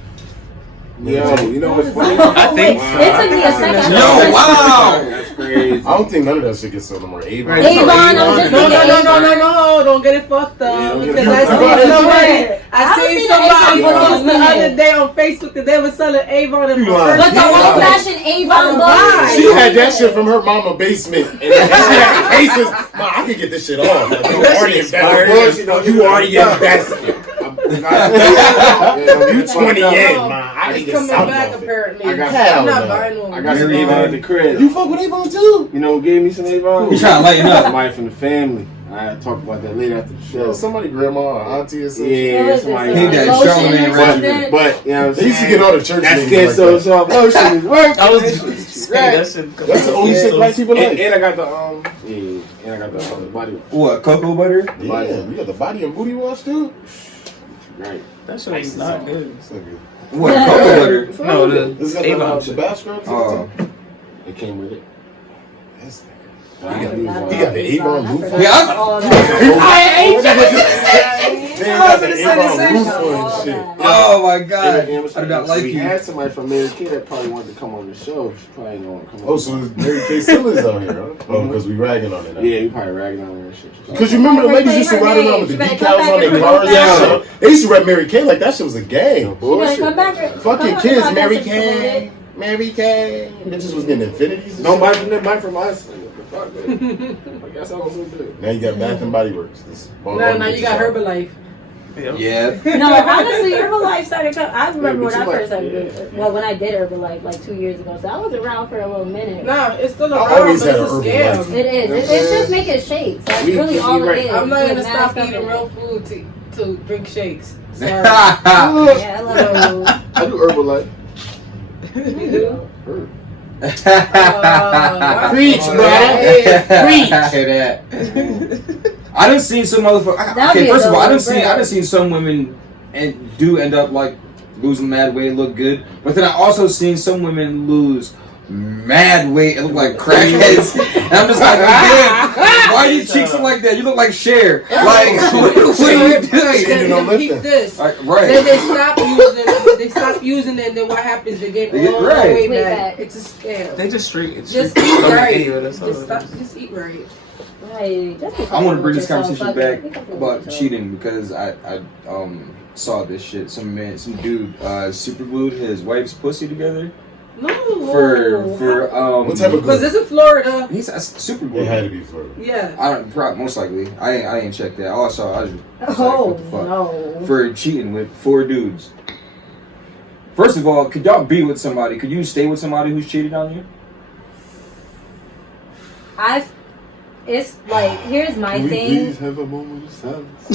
Yo, you know what's funny? I think so. It took me a second. Yo, wow. That's crazy. I don't think none of that shit gets sold no more. Avon. Avon, I'm just No, thinking. no, don't get it fucked Yeah, up. don't get Because it I fucked seen up. somebody, I seen seen somebody Avon post the before. other day on Facebook that they were selling Avon in You lying. But the old fashioned Avon box. She had that shit from her mama basement, and she had cases. Ma, I could get this shit off. Like, you already invested. You already invested. You 20 in, ma. I It's can get coming something back off it. apparently. I got- I'm not Hell no. buying one. I got some Mary Avon Avon. at the crib. You fuck with Avon too? You know who gave me some Avon? You trying to lighten up? Somebody from the family. I talked about that later after the show. Yeah, somebody, grandma, or auntie, or something. Yeah, somebody. He that Lotion Charlamagne or Regimen. something. But you know what I'm They used to saying? get all the church That niggas skin like so that. soft lotion is working. I was Right. that shit. That's the only shit black people like. And I got the and I got the body wash. What, cocoa butter? Yeah, we got the body and booty wash too. Right. That shit is not good. It's not good. What, cocoa butter? No, This the got Avon the shit. bath scrubs. Oh. It came with it. This I got He got the Avon roof on. Yeah, They got the Avon roof on and shit. Oh my god. Yeah, I do not like we you. had somebody from Mary Kay that probably wanted to come on the show. She probably don't want to come on. Oh, so Mary Kay still is out here, huh? Oh, because we ragging on it now. yeah, you probably ragging on her and shit. Because you remember the ladies used to ride around with the decals on their cars and shit? They used to rap Mary Kay like that shit was a gang. Bullshit. Fucking kids, Mary Kay. Mary Kay. Bitches was getting infinities. and Don't buy shit. from them, buy from us. What the fuck, man? Like, that's all I'm gonna do. Now you got Bath and Body Works. Now you got Herbalife. Yeah. No, honestly, Herbalife started coming. I remember when Yeah, I but first you started. Well, when I did Herbalife like 2 years ago, so I was around for a little minute. Nah, it's still I around, but always it's had a a scam. Herbalife. It is. It's just making shakes. That's We- really we all right. it is. I'm not Put gonna mad stop stuff eating in real it. food to drink shakes. Sorry. Yeah, I love it. I do Herbalife. You do. Herb. Preach, bro. I hear that. I done seen some motherfuckers. That'd Okay, be a first of all, I done double bread. seen some women and do end up like losing mad weight, look good. But then I also seen some women lose mad weight and look like crackheads. And I'm just like, damn, why your cheeks look like that? You look like Cher. Like, what are you doing? Shit, you know, Then keep lifting. this. Then Right. they stop using it, and then what happens? They get They get- all the right. way Way back. back. It's a scam. They just street. Just eat right. Idiot, that's all Just it stop. is. Just eat right. Right. Just be I want to bring comfortable this conversation with back yourself. Fuck it. about cheating because I saw this shit. Some dude super glued his wife's pussy together No. for What type of Because glue? this is Florida. he's super It had glued. to be Florida. Yeah. I don't most likely. I ain't checked that. All I saw I was like, Oh what the fuck? no. For cheating with 4 dudes. First of all, could y'all be with somebody? Could you stay with somebody who's cheated on you? It's like, here's my Can we thing. please have a moment of silence?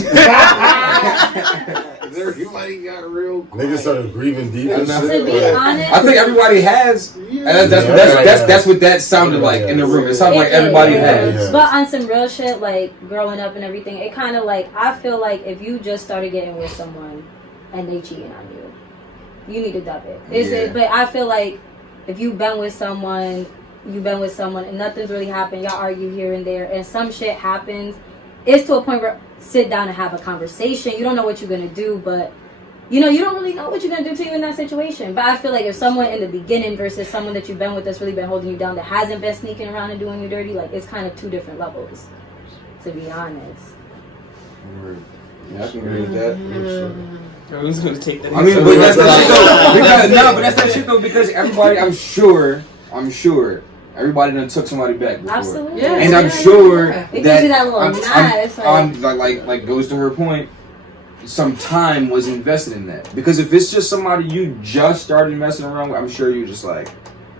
Everybody got real quiet. Niggas started breathing deep and To shit. To be like- honest, I think everybody has. And that's what that sounded like in the room. It sounded like It everybody is. has. Yeah. But on some real shit, like growing up and everything, it kind of like, I feel like if you just started getting with someone and they cheating on you, you need to dub it. Yeah. But I feel like if you've been with someone and nothing's really happened, y'all argue here and there, and some shit happens, it's to a point where sit down and have a conversation. You don't know what you're gonna do, but you know, you don't really know what you're gonna do to you in that situation. But I feel like if someone in the beginning versus someone that you've been with that's really been holding you down, that hasn't been sneaking around and doing you dirty, like it's kind of two different levels, to be honest. Yeah, I can agree with that. I was gonna take that. I mean, but that's that shit though. Because, no, but that's that shit though. Because everybody, I'm sure, everybody done took somebody back before. Absolutely. Yeah. And I'm sure It gives that you that little nice, I'm like goes to her point. Some time was invested in that, because if it's just somebody you just started messing around with, I'm sure you're just like,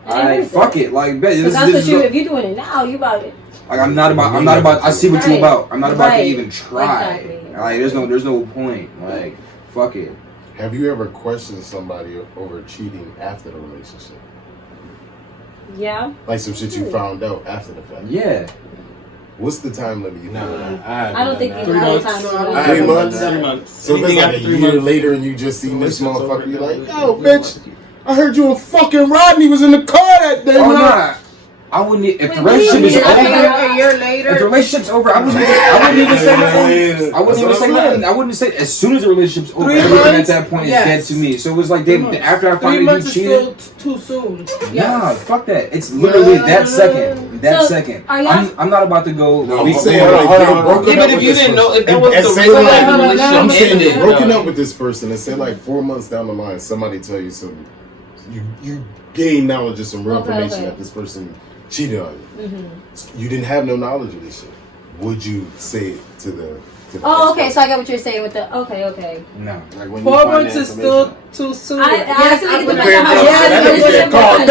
alright, fuck it, like, bet. Because that's what you. If you're doing it now, you about it. Like I'm not about. I see what Right. you about. I'm not about to Right. even try. Exactly. Like there's no point. Like fuck it. Have you ever questioned somebody over cheating after the relationship? Yeah. Like some shit you found out after the fact? Yeah. What's the time limit you put on that? I don't think you 3 have months. time to do I that. 3 months? 3 months. So if it's Anything like after a 3 year months. later and you just seen this Relationship's over, motherfucker, you're like, then yo, 3 bitch, months. I heard you and fucking Rodney was in the car that day, Oh man. nah. I wouldn't. If the Wait, relationship is wait, over, wait, A year later. if the relationship's over, I wouldn't even say nothing. I wouldn't even say nothing. I wouldn't say as soon as the relationship's over, 3 everything months? at that point Yes. is dead to me. So it was like they after I 3 found out months you is cheated. still too soon. Nah, Yes. fuck that. It's literally that second. That So, second. are y'all- I'm not about to go. No, we I'm saying, go- hold on, broken Even up if with you this didn't know person. if that And- was and the say reason like- why the I'm relationship saying ended. broken up with this person and say like 4 months down the line, somebody tell you some, you gain knowledge of some real Okay, information okay. that this person cheated on you. Mm-hmm. You didn't have no knowledge of this shit. Would you say it to the Oh, okay. So I get what you're saying with the. Okay. No. Like when 4 you find months that is still information. too soon. I Yes, feel I like it would depends on how yes, That I nigga would get called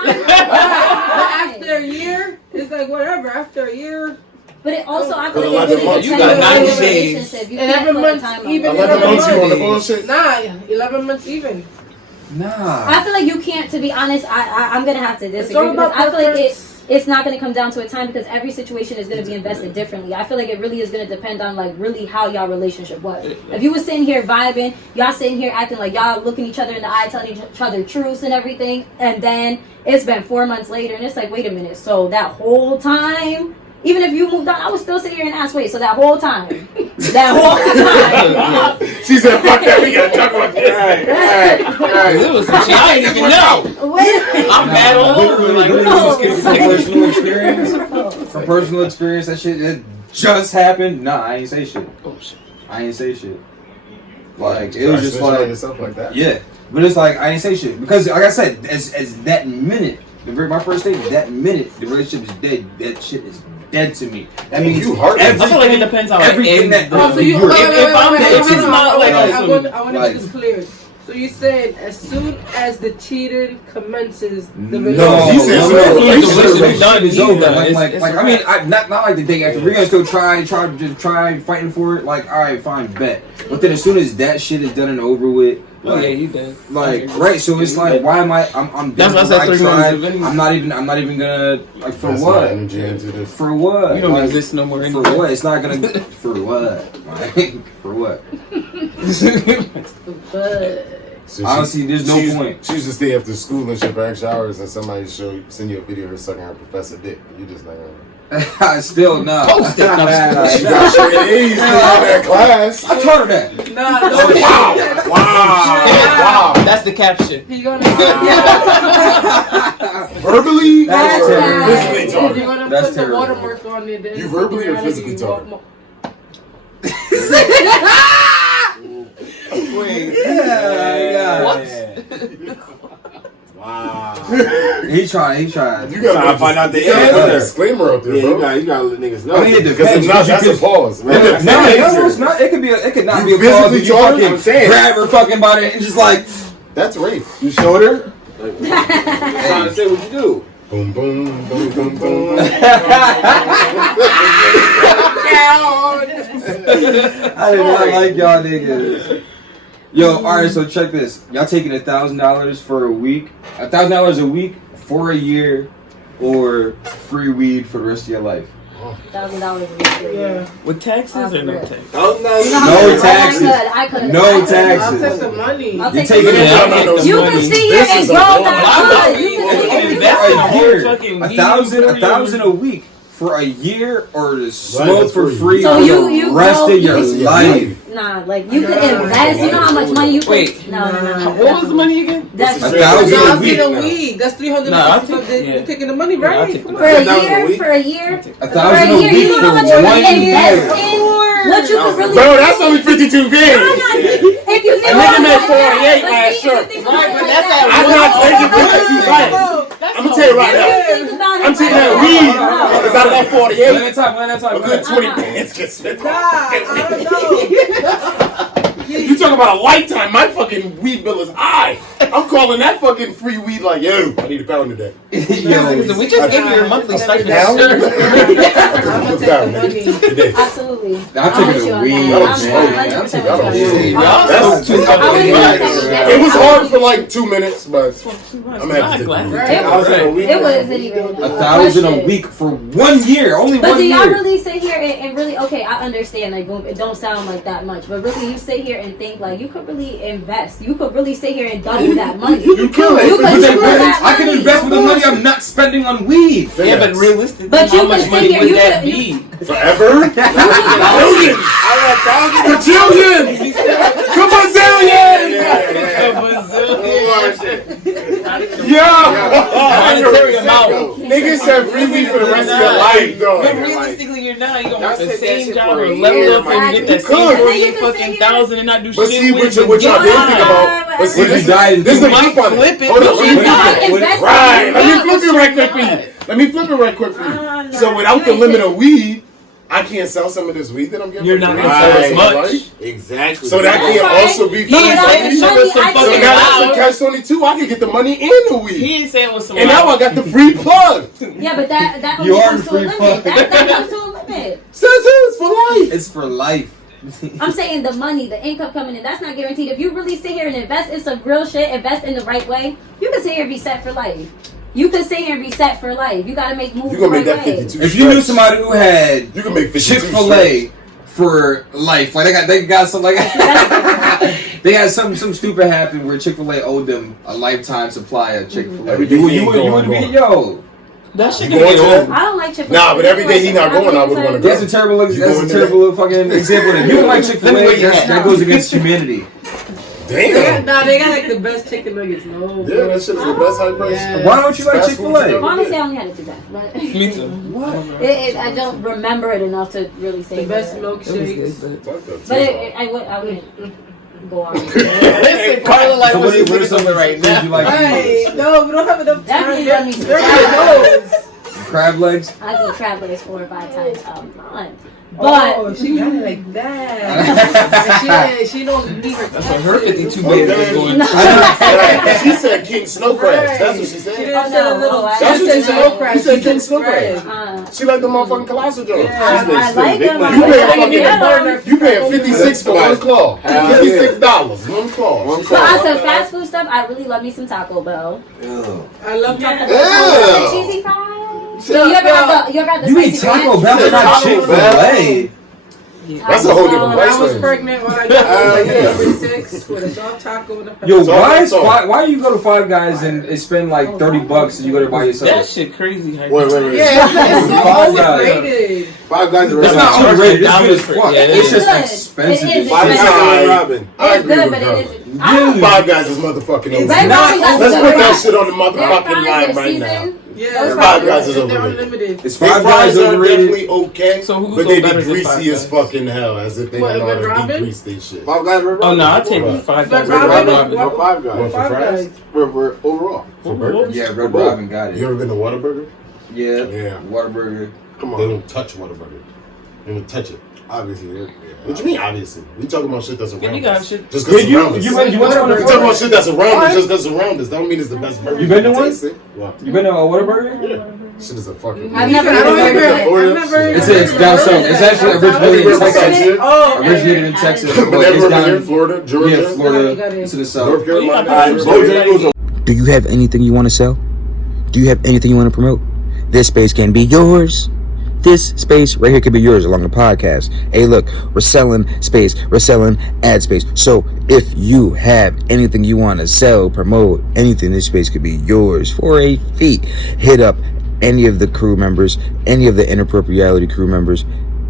But after a year, it's like whatever. After a year, But it also, I feel For like 11 it months, depends you got on 90 the days. relationship. You 11 can't put a months, time even on it. 11 months you on the months. bullshit? nah, 11 months even. Nah. I feel like you can't. To be honest, I'm gonna have to It's disagree all because about I feel like preference. it's not gonna come down to a time because every situation is gonna be invested differently. I feel like it really is gonna depend on like really how y'all relationship was. If you was sitting here vibing, y'all sitting here acting like y'all looking each other in the eye, telling each other truths and everything, and then it's been 4 months later, and it's like, wait a minute, so that whole time. Even if you moved on, I would still sit here and ask, wait, so that whole time. She said, fuck that, we gotta talk about this. It was some shit I didn't even know. Wait. I'm mad all over. Like, From personal experience, that shit that just happened. Nah, I ain't say shit. Oh shit. I ain't say shit. Like it was just Especially like yourself like that. yeah, but it's like I ain't say shit because like I said, as that minute, my first date, that minute the relationship is dead. That shit is dead to me. That means you hard. I feel like it depends on everything like, that. So you, If it's not like I want to like- make this clear. So you said as soon as the cheating commences, the No, relationship. he said no, so. no, The relationship done is over. either. Like It's I mean, not like the day after. We're gonna still try fighting for it. Like, all right, fine, bet. But then as soon as that shit is done and over with, Oh like, yeah, you did. like right. So it's like, why am I? I'm That's done. why I said I 3 tried. months. If I'm not even gonna like for That's my what? energy into this. For what? You don't Like, exist no more for anymore. what? It's not gonna. For what? Like, for what? But So Honestly, there's no she used- point. She used to stay after school and shit for extra hours, and somebody send you a video of her sucking her professor dick. You just like, Still not. Post it. she got straight A's in that class. I taught her that. nah, no, Wow. That's the caption. He gonna Verbally That's or terrible. physically you're talking? gonna That's put the terrible. watermark on it. then You verbally or reality physically you talking? walk Wait. Yeah, Wow. He tried. You gotta Trying to find out the you gotta put a answer. disclaimer up there, Yeah, bro. you gotta let niggas know. I mean, it Because depends. if not, that's You a pause. No, it's not. It could not You be a pause. physically If you talking, fucking I'm saying. grab her fucking body and just like. That's rape. You showed her? Like, trying to say what you do. Boom, boom, boom, boom, boom. I did not like y'all niggas. Yo, alright, so check this. Y'all taking $1,000 for a week, $1,000 a week for a year, or free weed for the rest of your life? $1,000 a year. Yeah. With taxes or no taxes? You know how No much taxes. I could. No I'll taxes. take the money. I'll You're take the taking money. it out. You can sit here This and is grow a that lot. good. You can sit here and That's For a a whole year, fucking weed $1,000 a week for a year or to smoke for free So for you the rest grow- of your you- life? Nah, like you could invest. You know how much money you could. Wait. No. What was the money again? That's $1,000 a week. $1,000 a week. That's 365 days. yeah. You're taking the money, Yeah, I'll right? take Come the for on. a $1,000 a year. week? For a year. $1,000 For a a year. week You know for how much you 1 could invest year. in. What you could really. Bro, that's only 52 grand. If you think A nigga made 48 but last see, year. if you think Right, about but it that's like at I'm not taking 52 grand. That's I'm gonna tell you right now. Think about it I'm taking like that that. weed. No. It's out of that 48. Let me talk. A good 20 bands get spent. Nah, I don't know. You talking about a lifetime? My fucking weed bill is high. I'm calling that fucking free weed like, yo, I need a pound today. So we just gave you your monthly stipend. Now? I'm gonna take the money. Today. Absolutely. I'm taking the weed, That man. was I'm smoke. taking the weed. That's too It was hard for like 2 minutes, but I'm happy to It do wasn't even. $1,000 a week for 1 year, only But 1 do y'all year. really sit here and really, okay, I understand, like, boom, it don't sound like that much, but really you sit here and think, like, you could really invest. You could really sit here and double that money. You could. You could But triple that I can money. invest with the money I'm not spending on weed. Yeah, but realistically, But you how much can money sit here, would you that can- be? Forever? Millions! Bajillions! Kabazillions! Monetary amount. Niggas have free weed for the rest of your life, though. But realistically, you're not. You gonna work Y'all the said that same shit job for or a level year, up and you get that You same could. 48 fucking thousand and not do But shit see, with what it. y'all didn't think about. But see, What if you died in this is 2 the months? flip on it. Flip it. Hold on, let me You're not flip it. investing. Right, let me You're flip it not. right quick for you. Let me flip it right quick for you. So without the limit of weed, I can't sell some of this weed that I'm getting. You're for not free. gonna sell as much. Right. Exactly. So that That's can right. also be No, free. no, saying it's it money. was some I So fucking think- now that's loud. the catch 22. I can get the money and the weed. He ain't saying it was some. And now I got the free plug. Yeah, but that You only are comes the to a free limit. plug. That comes to a limit. Says it's for life. It's for life. I'm saying the money, the income coming in, that's not guaranteed. If you really sit here and invest in some real shit, invest in the right way, you can sit here and be set for life. You can sit here and be set for life. You gotta make moves You the gonna right make that way. 52. If you knew somebody who had You can make 52. Chick-fil-A for life, like they got some like they had some stupid happen where Chick-fil-A owed them a lifetime supply of Chick-fil-A. Every day You he ain't would going, be going. yo. That shit You can going get to old. I don't like Chick-fil-A. Nah, but every day he not going, I would wanna go. That's a terrible You that's going a to terrible fucking example. If you don't like Chick-fil-A, that goes against humanity. Damn. They got like the best chicken nuggets. No. Yeah, that shit is the best high price. Yeah. Why don't you like Fast food Chick-fil-A? Honestly, I only had it 2 times, but Me too. What? I don't remember it enough to really say The best that. milkshakes. But I wouldn't go on. Listen, Carla, like, So what's what looking are some something right foods now? you like to eat? Right. No, we don't have enough time. Definitely love me some They're crab. those. Crab legs? I eat crab legs 4 or 5 times a month. But Oh, she got it like that. she don't need her. That's what her 52 baby is going No. through. She said king snow crabs. That's what she She said. didn't Oh, say no. a little. Oh, She that's didn't what say you said. snow crab. You said She king said snow crab. crabs. She like the motherfucking colossal joints. I like them. money. You I pay like fucking them. You paying 56 for one claw. Hell yeah. $56. One claw. One So claw. on some fast food stuff, I really love me some Taco Bell. I love Taco Yeah. Bell. Cheesy fries. No, You ever had the You eat spicy Taco ranch? Bell, but not Taco Chick-fil-A. That's a whole different When I price was range. pregnant, when I got like yeah. number 6 with a soft taco with a Yo, So- why do you go to Five Guys and spend like $30 and you go there by That yourself? shit crazy. Wait. Yeah, it's so Five Guys. overrated. Five Guys are It's really not overrated. It's $100 good as for- fuck. yeah, it It's is. just Good. expensive. It is Five Guys expensive. are Robin. I It's agree good, with but her. it isn't. I don't- Five Guys is motherfucking over. Red not- Robin got Let's the put that fries. shit on the Their motherfucking fries line are right now. seasoned. Yeah, Those Five Guys is they're overrated. unlimited. It's Their Five fries Guys are overrated. definitely okay, So who but go they better be than Five greasy as Guys? fucking hell, as if they What, don't know Red how to Robin? degrease their shit. Five Guys. Red Oh no, I'll Robin. take What? 5 Red guys. Robin? Red Robin. No, Five What, Guys. for Five fries? Guys. For overall. For burgers? Yeah, Red Robin got You it. ever been to Whataburger? Yeah, Yeah. Whataburger. Come They on. don't touch Whataburger. They don't touch it. Obviously. What you mean, obviously? We talking about shit that's Yeah, around we got us. shit. Just because it's around us. You went to We talking one? about shit that's around us just because it's around us. That don't mean it's the best burger. You been to one? Taste it. What? You been to a Whataburger? Yeah. Shit is a fucking... I've never I don't been even. to I've never. It's down south. It's actually originated in Texas. Oh, okay. Originated in Texas. But Whenever it's we're here, down. Florida, Georgia, Yeah, Florida. Got it. To the North south. Carolina. Alright, Bojangles. Do you have anything you want to sell? Do you have anything you want to promote? This space can be yours. This space right here can be yours along the podcast. Hey, look, we're selling space. We're selling ad space. So if you have anything you want to sell, promote, anything, this space could be yours for a fee. Hit up any of the crew members, any of the Inappropriality crew members,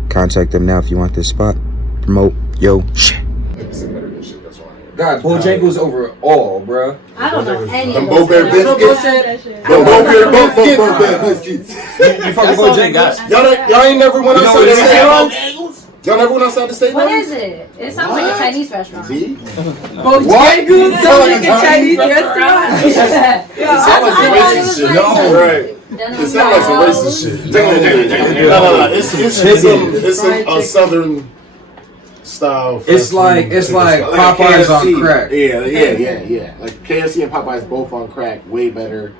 contact them now if you want this spot. Promote yo shit. God, Bojangles over all, bruh. I don't know any Them of those. Bo-Bear biscuits. Them Bo-Bear biscuits. You fucking Bojangles? Y'all ain't never went outside the state line? Y'all never went outside the state line? What is it? It sounds like a Chinese restaurant. See? Bojangles sound like a Chinese restaurant. It sounds like some racist shit. No, right. It sounds like some racist shit. No. It's some southern style. It's like Popeyes on crack. Yeah. Like KFC and Popeyes both on crack. Way better.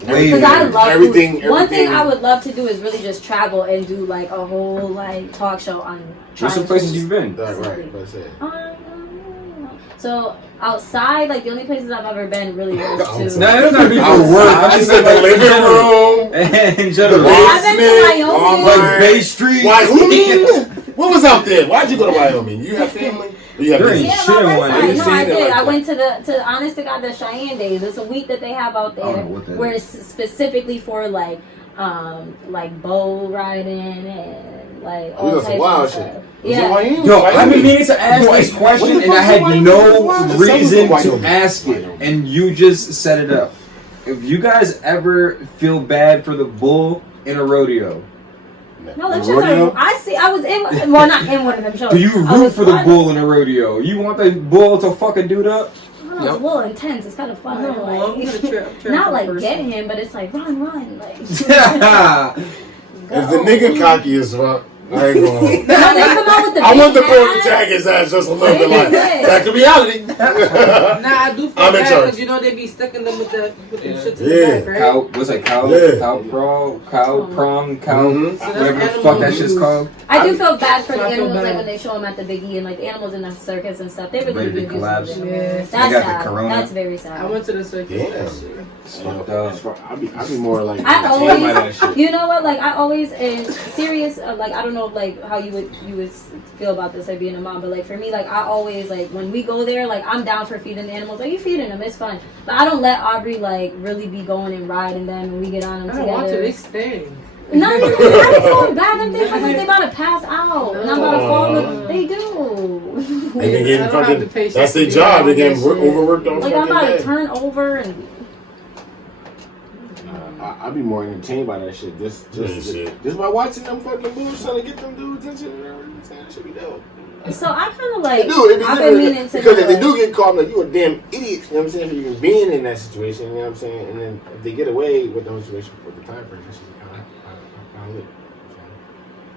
Because I love everything. One thing I would love to do is really just travel and do like a whole like talk show on. What's some places you've been? Right, that's it. So outside, like the only places I've ever been really was to. No, it doesn't have to be for work. I just said the living room. In general. I've been to Wyoming. Like Bay Street. Wyoming? What was out there? Why'd you go to Wyoming? You have family? You have Yeah, shit in my Wyoming. website. No, I did. I went to honest to God, the Cheyenne Days. It's a week that they have out there where it's specifically for like bull riding and like all types of stuff. Yeah. Yo, I've been meaning to ask this question and I had no reason to ask it, and you just set it up. If you guys ever feel bad for the bull in a rodeo, no, them shows are. I was in. Well, not in one of them shows. do you root for the bull in a rodeo? You want the bull to fucking dude up? It's a little intense. It's kind of fun. No, like, not like getting him, but it's like run. Like. If the nigga cocky as fuck, I ain't going. No, they come out with the I want the big bull to hat. tag his ass just a little bit like back to reality. Nah, I do feel I'm in bad charge. because you know they be sticking them with the shit to Yeah. the back, right? Cow, what's it? Cow prom, whatever the fuck that shit's called. I do feel bad for the I feel animals, like bad. when they show them at the Big E and like the animals in the circus and stuff. They really Ready to do collapse. abuse Yeah. them. That's They got the sad. corona. That's very sad. I went to the circus. Damn. That shit. I be more like. I by that always, shit. you know what? Like I always, serious. Like I don't know, like how you would feel about this, like being a mom. But like for me, like I always like when we go there, like I'm down for feeding the animals. Like you feeding them, it's fun. But I don't let Aubrey like really be going and riding them, and we get on them I don't want to. together. They stink. No, I be feeling bad. Them things look like they about to pass out, and I'm about to fall. They do. They been getting I don't have the fucking. patience That's to their be job. around They getting that shit. overworked on Like I'm fucking about to day. turn over and. I be more entertained by that shit. Just by watching them fucking bulls trying to get them dudes and shit. That should be dope. So I kind of like. Dude, it be I've been meaning different to because do if they it. do get caught, I'm like you a damn idiot. You know what I'm saying? For even being in that situation, you know what I'm saying? And then if they get away with the situation with the time frame, that shit kind of lit.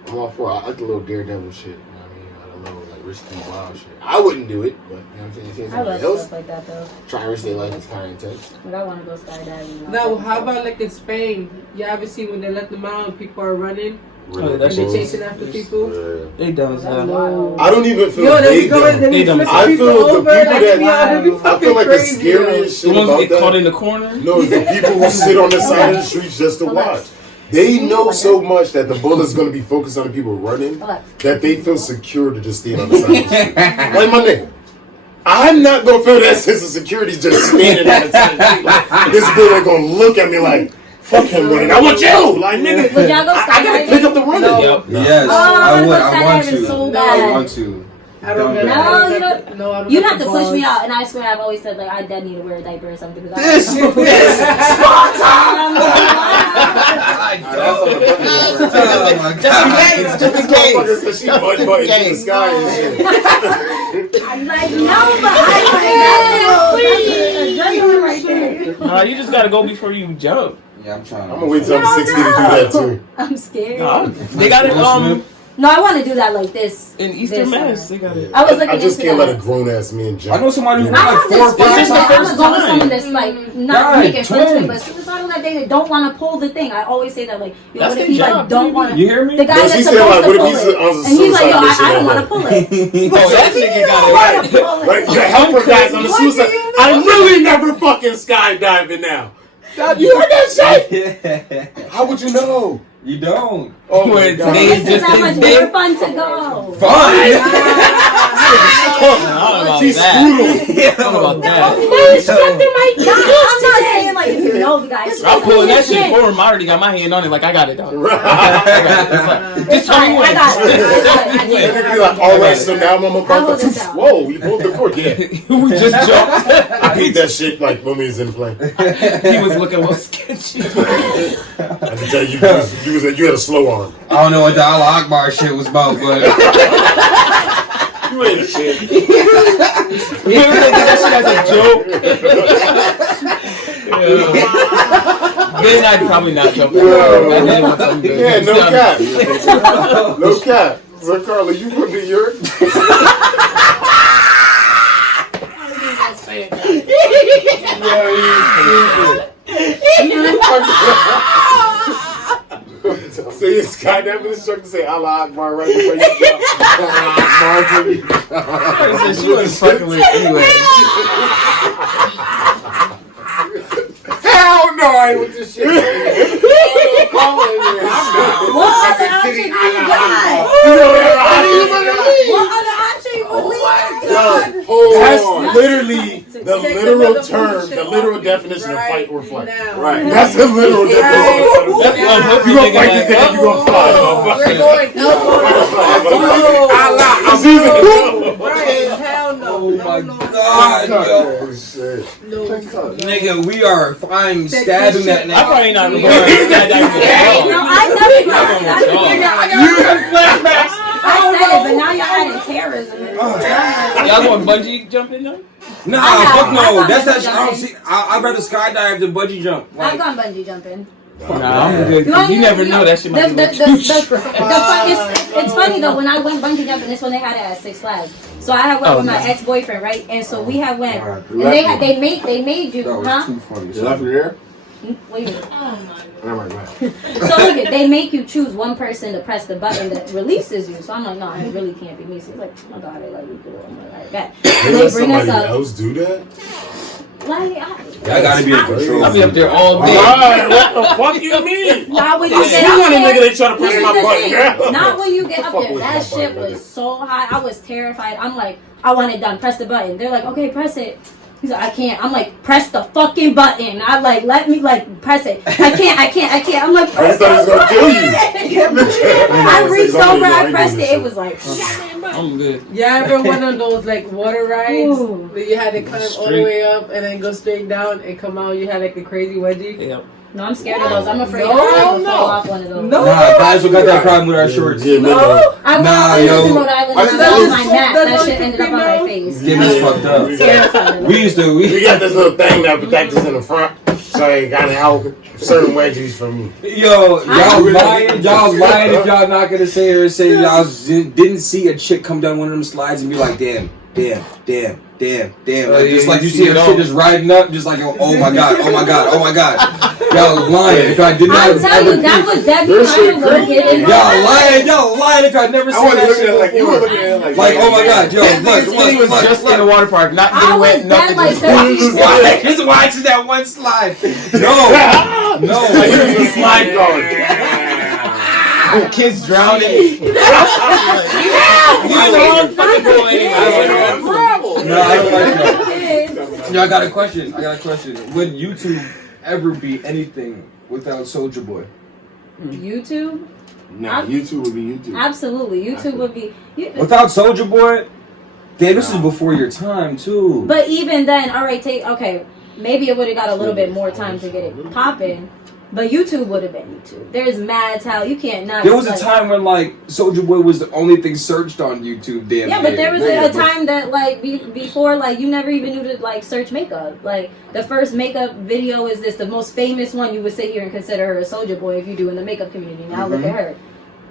I'm all for. I like the little daredevil shit. You know what I mean? I don't know, like risky wild shit. I wouldn't do it, but you know what I'm saying? Seeing I somebody love else stuff like that though. try to risk their life is kind of intense. Like I want to go skydiving. No, how about like in Spain? You ever see when they let them out and people are running Oh, and that they shit. chasing after people? They dumb as hell. I don't even feel Yo, they they be going, they be They dumb. flipping I people feel the over. people Like, that- yeah, they be I fucking feel like the crazy, scariest The shit ones that about get caught that. in the corner. No, it's the people who sit on the side of the streets just to watch. They know so much that the bullet's going to be focused on the people running that they feel secure to just stand on the side of the street. Like my nigga, I'm not going to feel that sense of security just standing on the side of the street. Like, this bullet going to look at me like, fuck him running. I want you! Like, nigga, Would y'all go I got to skydiving? pick up the running. No. Yep. Yes, Oh, I I'm would. gonna I go want skydiving to. so I bad. want to. I don't Dumb know. bad. No, you don't. No, I don't You'd got have the to push me balls. out, and I swear I've always said like I dead need to wear a diaper or something. Because This is Oh my god. Just in case. She butt butting in the sky and shit. I'm like, no, but I adrenaline right there. Nah, you just gotta go before you jump. Yeah, I'm trying. I'm gonna wait till I'm 60 to do that too. I'm scared. Nah, they got it No, I want to do that like this. in Eastern this Mass. summer. They got it. I was looking I just into can't that. let a grown ass man jump. I know somebody who went I like have 4 or this 5 feeling that I'm times. gonna go with someone that's like not God, making fun of me, twins. but suicidal that they don't want to pull the thing. I always say that like, yo, That's what if their he like job, don't baby. want You hear me? the guy No, that's she said, supposed like, to what if pull he's it, on some and he's like, yo, suicide mission I don't right want to now? pull it. Oh, that nigga got it right. Like the helper guys on the suicide. I'm really never fucking skydiving now. You heard that shit? How would you know? You don't. Oh my Wait, god. they- This is just that much they- more fun to go. Fine. She's screwed him. How about that? My instructor might die. I'm not saying even like if you know the guy. I'm pulling that shit forward. I already got my hand on it. Like, I got it, dog. It's fine. I got it. And they'd be like, all right, so now I'm about to. Whoa, we pulled the cord. Yeah. We just jumped. I beat that shit like when we was in the plane. He was looking a little sketchy. I can tell you had a slow arm. I don't know what the Allah Akbar shit was about, but You ain't a shit. We were thinking that shit as a joke. Then I'd probably not jump. Yeah, no cap. No cap. So Carla, you from New York? So your skydiving instructor say Allah Akbar right before you jump. Allah Akbar before you jump. She wasn't fucking with it anyway. Hell no, I ain't with this shit. What other option do you got? What other option you believe? That's literally the literal term, the literal definition of fight or flight. Right. That's the literal definition of fight or flight. You gonna fight this thing, you gonna fly. We're going Right, hell no. oh my god, yo. Oh shit. Nigga, we are fine stabbing that I nigga. probably not No, I never I said it, but now you're adding terrorism. Y'all going bungee jumping though? Nah, fuck no. I've That's gone that shit. I don't see. I'd rather skydive than bungee jump. I've Like, gone bungee jumping. Nah, I'm good. You never know that shit might be It's funny though, when I went bungee jumping, this one they had it at Six Flags. So I had went with my ex-boyfriend, right? And so we had went, and they made you, that was huh? too funny. You left it there? What do you mean? Never mind. So look, they make you choose one person to press the button that releases you. So I'm like, no, it really can't be me. So he's like, oh my god, they let me do it. I'm like, alright, bet. They bring us Somebody up. else do that? Like, I gotta be in control. I'll be up there all day. Alright, what the fuck you mean? Not when you get You up want a there. nigga they try to press Here's my the button. thing. Not when you get up fuck there. was That my shit button, was so high. I was terrified. I'm like, I want it done. Press the button. They're like, okay, press it. He's like, I can't. I'm like, press the fucking button. I like, let me like press it. I can't. I'm like, I press just thought he was gonna kill you. I reached over. I pressed it. It was like, I'm good. Yeah, ever one of those like water rides Ooh. that you had to climb all the way up and then go straight down and come out? You had like a crazy wedgie. Yeah. no, I'm scared of those. I'm afraid No, I'm gonna no. fall off one of those. No. Nah, guys, we got that problem with our shorts. Yeah, No. I went Nah, up yo. to Rhode Island and I was on my mat. That shit ended up on my face. Getting us fucked up. We used to. We got this little thing that protects us in the front, so it got out certain wedgies from you. Yo, y'all lying. Y'all lying if y'all not gonna say or say y'all didn't see a chick come down one of them slides and be like, damn. Like, just like you see her shit just riding up, just like, oh my god. Y'all lying if I did not. I'm telling you, that was Debbie Underwood getting Y'all lying if I never I seen wasn't that looking at shit it like you were before. looking at it Like, oh my god, yo, He was just in the water park, not I getting was wet, dead nothing. like Just 30. Just watching that one slide. No. Like, here's the slide going. kids drowning. You No, I don't like that. Yo, I got a question. Would YouTube ever be anything without Soulja Boy? YouTube? Nah, YouTube would be YouTube. Absolutely. YouTube would be. Without Soulja Boy, damn, this is before your time too. But even then, alright, maybe it would have got a little bit more time to get it popping. But YouTube would have been YouTube. There's mad talent. You can't not. There was a time when like Soulja Boy was the only thing searched on YouTube. Damn. Yeah, but there was a time that like before like you never even knew to like search makeup. Like the first makeup video is the most famous one. You would sit here and consider her a Soulja Boy if you do in the makeup community. Now look at her.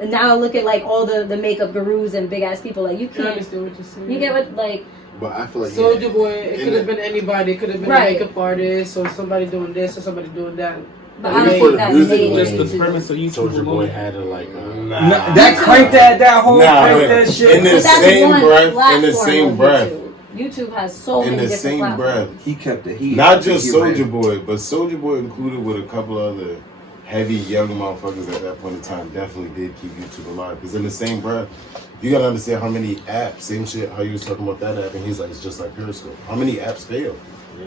And now look at like all the makeup gurus and big ass people. Like you can't. I understand what you're saying. You get what like. But I feel like Soulja Boy, it could have been anybody. It could have been Right. a makeup artist or somebody doing this or somebody doing that. But I even don't for think the that music, made like, it Just the into- premise of YouTube. Soulja Boy had to like that cranked that whole cranked that shit. In the But that's same one breath, in the platform same of breath, YouTube has so In many the different same platforms. breath, He kept the heat. not just He Soulja ran. Boy, but Soulja Boy included with a couple other heavy young motherfuckers at that point in time definitely did keep YouTube alive. Because in the same breath, you gotta understand how many apps, same shit, how you was talking about that app, and he's like, it's just like Periscope. How many apps failed?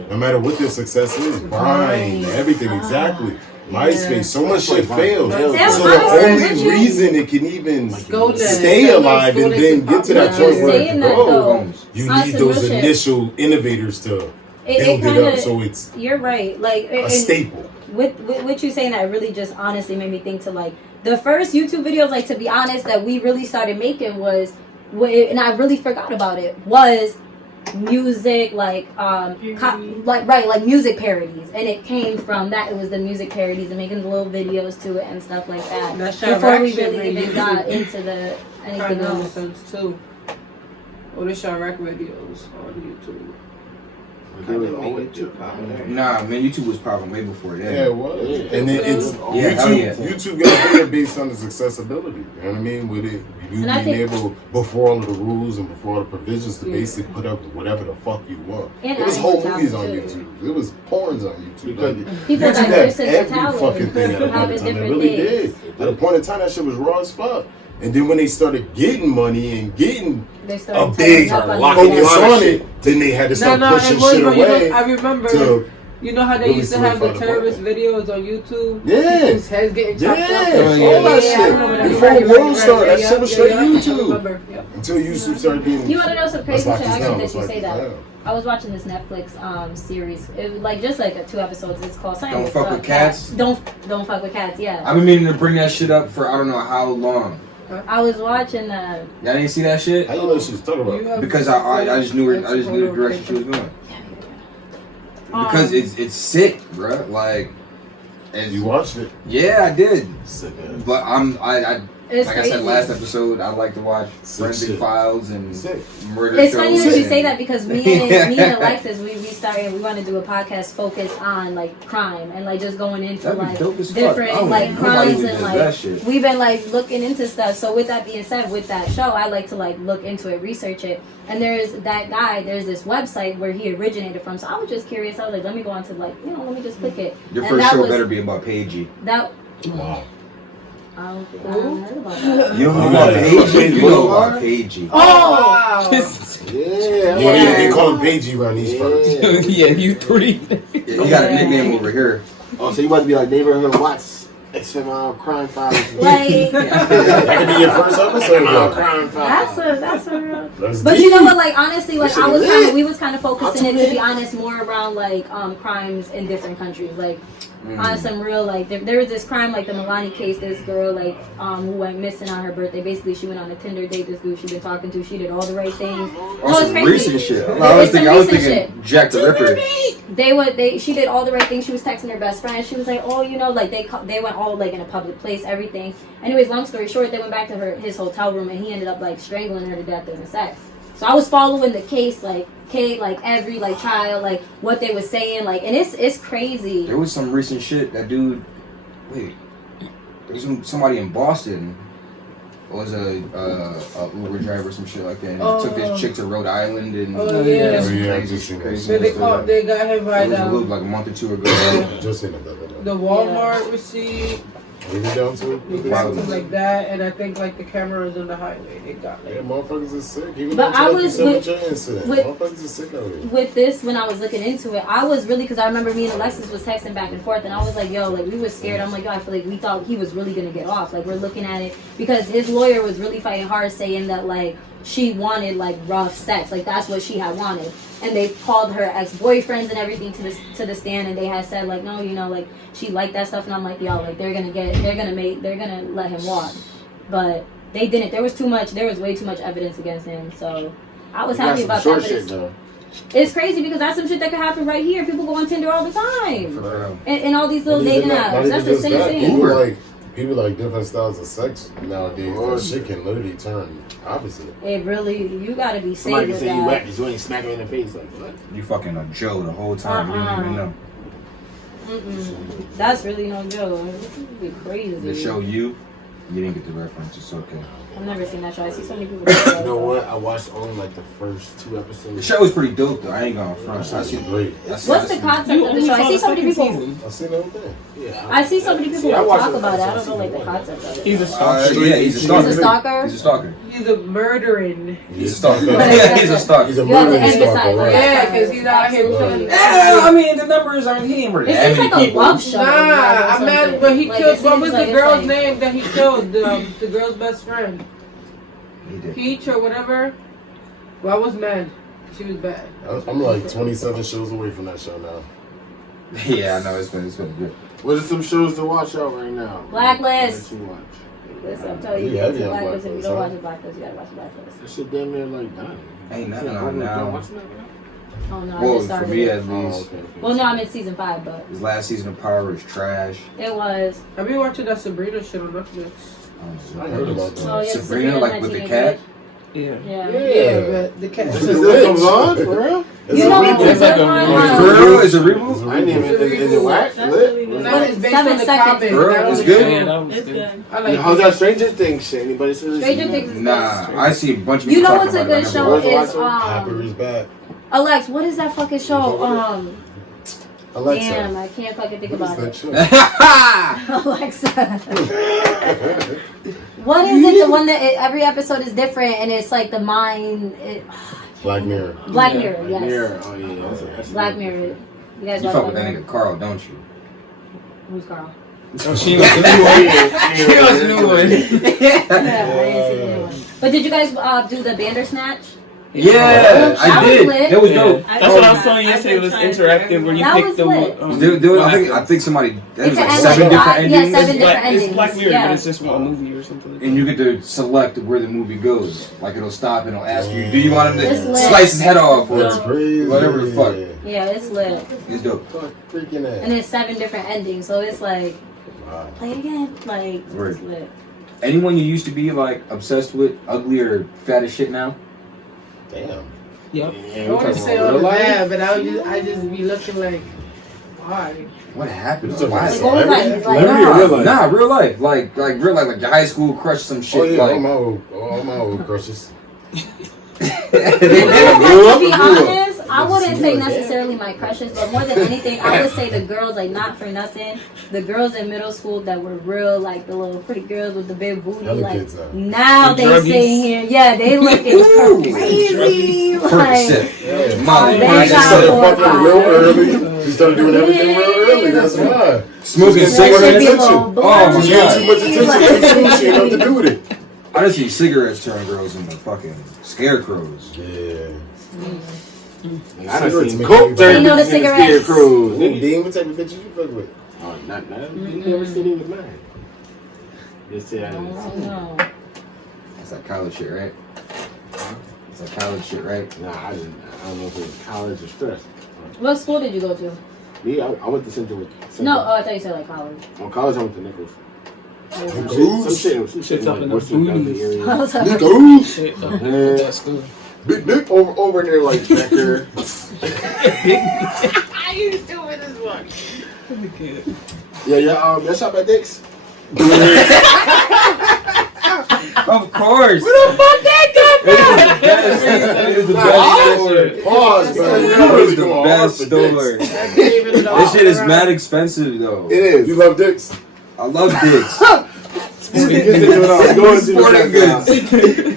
No matter what their success is, Vine, everything, exactly. MySpace, so much shit fails. So the only reason it can even stay alive and then get to that point where it can go, you need those initial innovators to build it up so it's you're right, like a staple. With what you saying, that really just honestly made me think to like the first YouTube videos, like to be honest, that we really started making was, and I really forgot about it, was music, like like music parodies, and it came from that. It was the music parodies and making the little videos to it and stuff like that. Before we really even got into the anything else too. Or the Chirac videos on YouTube. Nah, man, YouTube was popping way before that. Yeah, it was. And then it's YouTube got bigger based on its accessibility. You know what I mean? With it, you being able, before all of the rules and before all the provisions, to basically put up whatever the fuck you want. And it was whole movies on YouTube. It was porns on YouTube. Like, people YouTube had every talent, fucking thing at a point in time. It really did. At a point in time, that shit was raw as fuck. And then when they started getting money and getting a big focus on it, then they had to start pushing shit away. I remember, you know how they used to have the terrorist videos on YouTube? Yeah. His head's getting chopped off. All that shit. Before World Star, that shit was straight YouTube. Until YouTube started being... You want to know some crazy shit? Actually, that you say that. I was watching this Netflix series. It was like just like 2 episodes. It's called Don't Fuck with Cats. Don't fuck with cats. Yeah. I've been meaning to bring that shit up for I don't know how long. I was watching Y'all didn't see that shit? How you know what she was talking about? Because I just knew her. I just knew the direction she was going. Because it's sick, bro. Like, and you watched it? Yeah, I did. Sick. But like I said last episode, I like to watch Forensic Files and murder shows. It's funny that you say that because me and Alexis, we want to do a podcast focused on like crime and like just going into like different like crimes and like we've been like looking into stuff. So with that being said, with that show, I like to like look into it, research it. And there's this website where he originated from. So I was just curious. I was like, let me go on to like, let me just click it. Your first show better be about Paigey. Wow. I don't heard about that. You don't know about Paigey? You know about Paigey. Oh! Yeah, they call him Paigey around these parts. Yeah, you three. You got a nickname over here. Oh, so you want to be like Neighborhood Watts? XML Crime Files. Like, that could be your first episode. Crime Files. That's a real. But you know what? Like honestly, like we was kind of focusing it, to be honest, more around like crimes in different countries. Like on some real like there was this crime like the Milani case. This girl like who went missing on her birthday. Basically, she went on a Tinder date. This dude she'd been talking to. She did all the right things. No, it's crazy. Recent shit. I was thinking Jack the Ripper. She did all the right things. She was texting her best friend. She was like, oh, like they went all like in a public place, everything. Anyways, long story short, they went back to his hotel room and he ended up like strangling her to death during sex. So I was following the case like every like trial, like what they were saying, like, and it's crazy. There was some recent shit. That dude, there was somebody in Boston was a Uber driver or some shit like that. And he took this chick to Rhode Island and crazy. They got him right now. Like a month or two ago. Just in the Walmart receipt. Down to something like that, and I think like the cameras on the highway they got like. Yeah, motherfuckers are sick. Even but I was motherfuckers are sick over here. With this, when I was looking into it, I was really, because I remember me and Alexis was texting back and forth, and I was like, yo, like we were scared. I'm like, yo, I feel like we thought he was really gonna get off. Like we're looking at it because his lawyer was really fighting hard, saying that like she wanted like rough sex, like that's what she had wanted. And they called her ex-boyfriends and everything to the stand, and they had said like, no, like she liked that stuff, and I'm like, yo, like they're gonna let him walk, but they didn't. There was way too much evidence against him, so I was happy about that. It's crazy because that's some shit that could happen right here. People go on Tinder all the time, and all these little dating apps. That's the same thing. People like different styles of sex nowadays. That shit can literally turn opposite. It really, you gotta be safe. Somebody can say you whack, you ain't smacking in the face like what? You fucking a Joe the whole time. You don't even know. That's really no joke. It'd be crazy. The show you didn't get the reference. It's okay. I've never seen that show. I see so many people. You know what? I watched only like the first 2 episodes. The show was pretty dope though. I ain't gonna front. I see great. What's the concept of the show? I see so many people. I see the whole thing. Yeah. I see so many people talk about it. I don't know like the concept of it. He's a stalker. Yeah, he's a stalker. He's a stalker. He's a stalker. he's a murdering. He's a stalker. Yeah. He's a stalker. He's a You have to murdering emphasize stalker, right? Yeah, because he's out here Absolutely. killing. Yeah, I mean the numbers aren't. He ain't murdered It that seems many like a people. love show. Nah, like, I'm mad, something. but he Like, killed. it What seems was like the it's girl's like- name that he killed? The girl's best friend, He did. Peach or whatever. Well, I was mad. She was bad. I'm like 27 shows away from that show now. Yeah, I know it's been good. What are some shows to watch out right now? Blacklist. That you watch? Listen, I'm telling you, Yeah, it's yeah, Blacklist. If you Blacklist, don't huh? watch the Blacklist, you gotta watch the Blacklist. That shit damn near like done. Ain't nothing Yeah, on now. watching that right now? Oh no, I Well, just for started me it. at Oh, least, okay. Well, no, I'm in season 5, but his last season of Power was trash. it was. I've been watching that Sabrina shit on Netflix. I heard about that. Oh yeah, Sabrina, like with the cat. Yeah. Yeah. Yeah, but the cat. This is still comes on for real? It's You a know reboot. what's a good one? For real? Is it a reboot? I didn't even. Is it whack? Lit? No, it's based 7 on the seconds. comic. For real? That was It's the good? show. Yeah, that was It's good. good. I like How's it. that Stranger Things shit? Anybody see this? Stranger Things is Nah, I see a bunch of You people know talking what's a about good it. show Where's the is watch Hyper is back. Alex, what is that fucking show? Alexa. Damn, I can't fucking think What about is it. that show? Alexa. What is it? The one that every episode is different and it's like the mind. Black Mirror. Black Yeah. Mirror, yes. Mirror. Oh yeah. That's Black Mirror. You guys You watch fuck Black with that Mirror? nigga Carl, don't you? Who's Carl? Oh, she was She was a new one. Yeah, I didn't see the new one. But did you guys do the Bandersnatch? Yeah, I That was did. lit. It was Yeah. dope. That's what I was telling you yesterday. It was interactive where you That pick was the. lit. Dude, I think somebody that was like 7 different endings, Yeah, 7 It's different endings. It's Black Mirror, Yeah. but it's just one movie or something. Like and you get to select where the movie goes. Like it'll stop and it'll ask you, do you want him It's to lit. slice his head off or That's crazy. whatever the fuck. Yeah, it's lit. It's dope. Fuck freaking And ass. it's 7 different endings, so it's like, Wow. play it again. Like, Right. it's lit. Anyone you used to be like obsessed with, ugly or fat as shit now? Damn. Yep. I want to say all of that, but I just be looking like, why? What happened? You talking Why? about Like, what was that? Like, Celebrity or real life? Nah, real life. Like real life, like your high school crush, some shit. Oh yeah, like, all my old crushes. to be honest, I wouldn't say necessarily my crushes, but more than anything, I would say the girls, like, not for nothing, the girls in middle school that were real, like, the little pretty girls with the big booty, Hella like, kids now The they druggies. sitting here, yeah, they looking crazy, like, Percocet. Molly, they She got started four or fucking real five. early. She started doing everything real early. That's why. Smoking That cigarettes. should be a attention. little Oh, my She God. had too much attention too soon. She had nothing to do with it. I just see cigarettes turn girls into fucking scarecrows. Yeah. I done Cigarettes seen make coke everybody- turn You know the into cigarettes. scarecrows. Dean, what type of bitches you fuck with? Oh, not. You never said he was mine. Just say I Oh, didn't see. no. That's like college shit, right? It's like college shit, right? Nah, I didn't. I don't know if it was college or stress. What school did you go to? Me, I went to Central. No, oh, I thought you said, like, college. On college, I went to Nichols. Nichols? Some Shit's up in the Worcester, Dudley booties. area. I was like, Nichols. Shit, Yeah. that's good. Big Nick Over there, like Becker. Yeah, y'all shop at Dick's? Of course. where the fuck that come from? It is the best store. Pause, bro. It You really is the going hard best for store. Dick's. This shit is mad expensive though. It is. You love dicks? I love dicks. Sporting goods.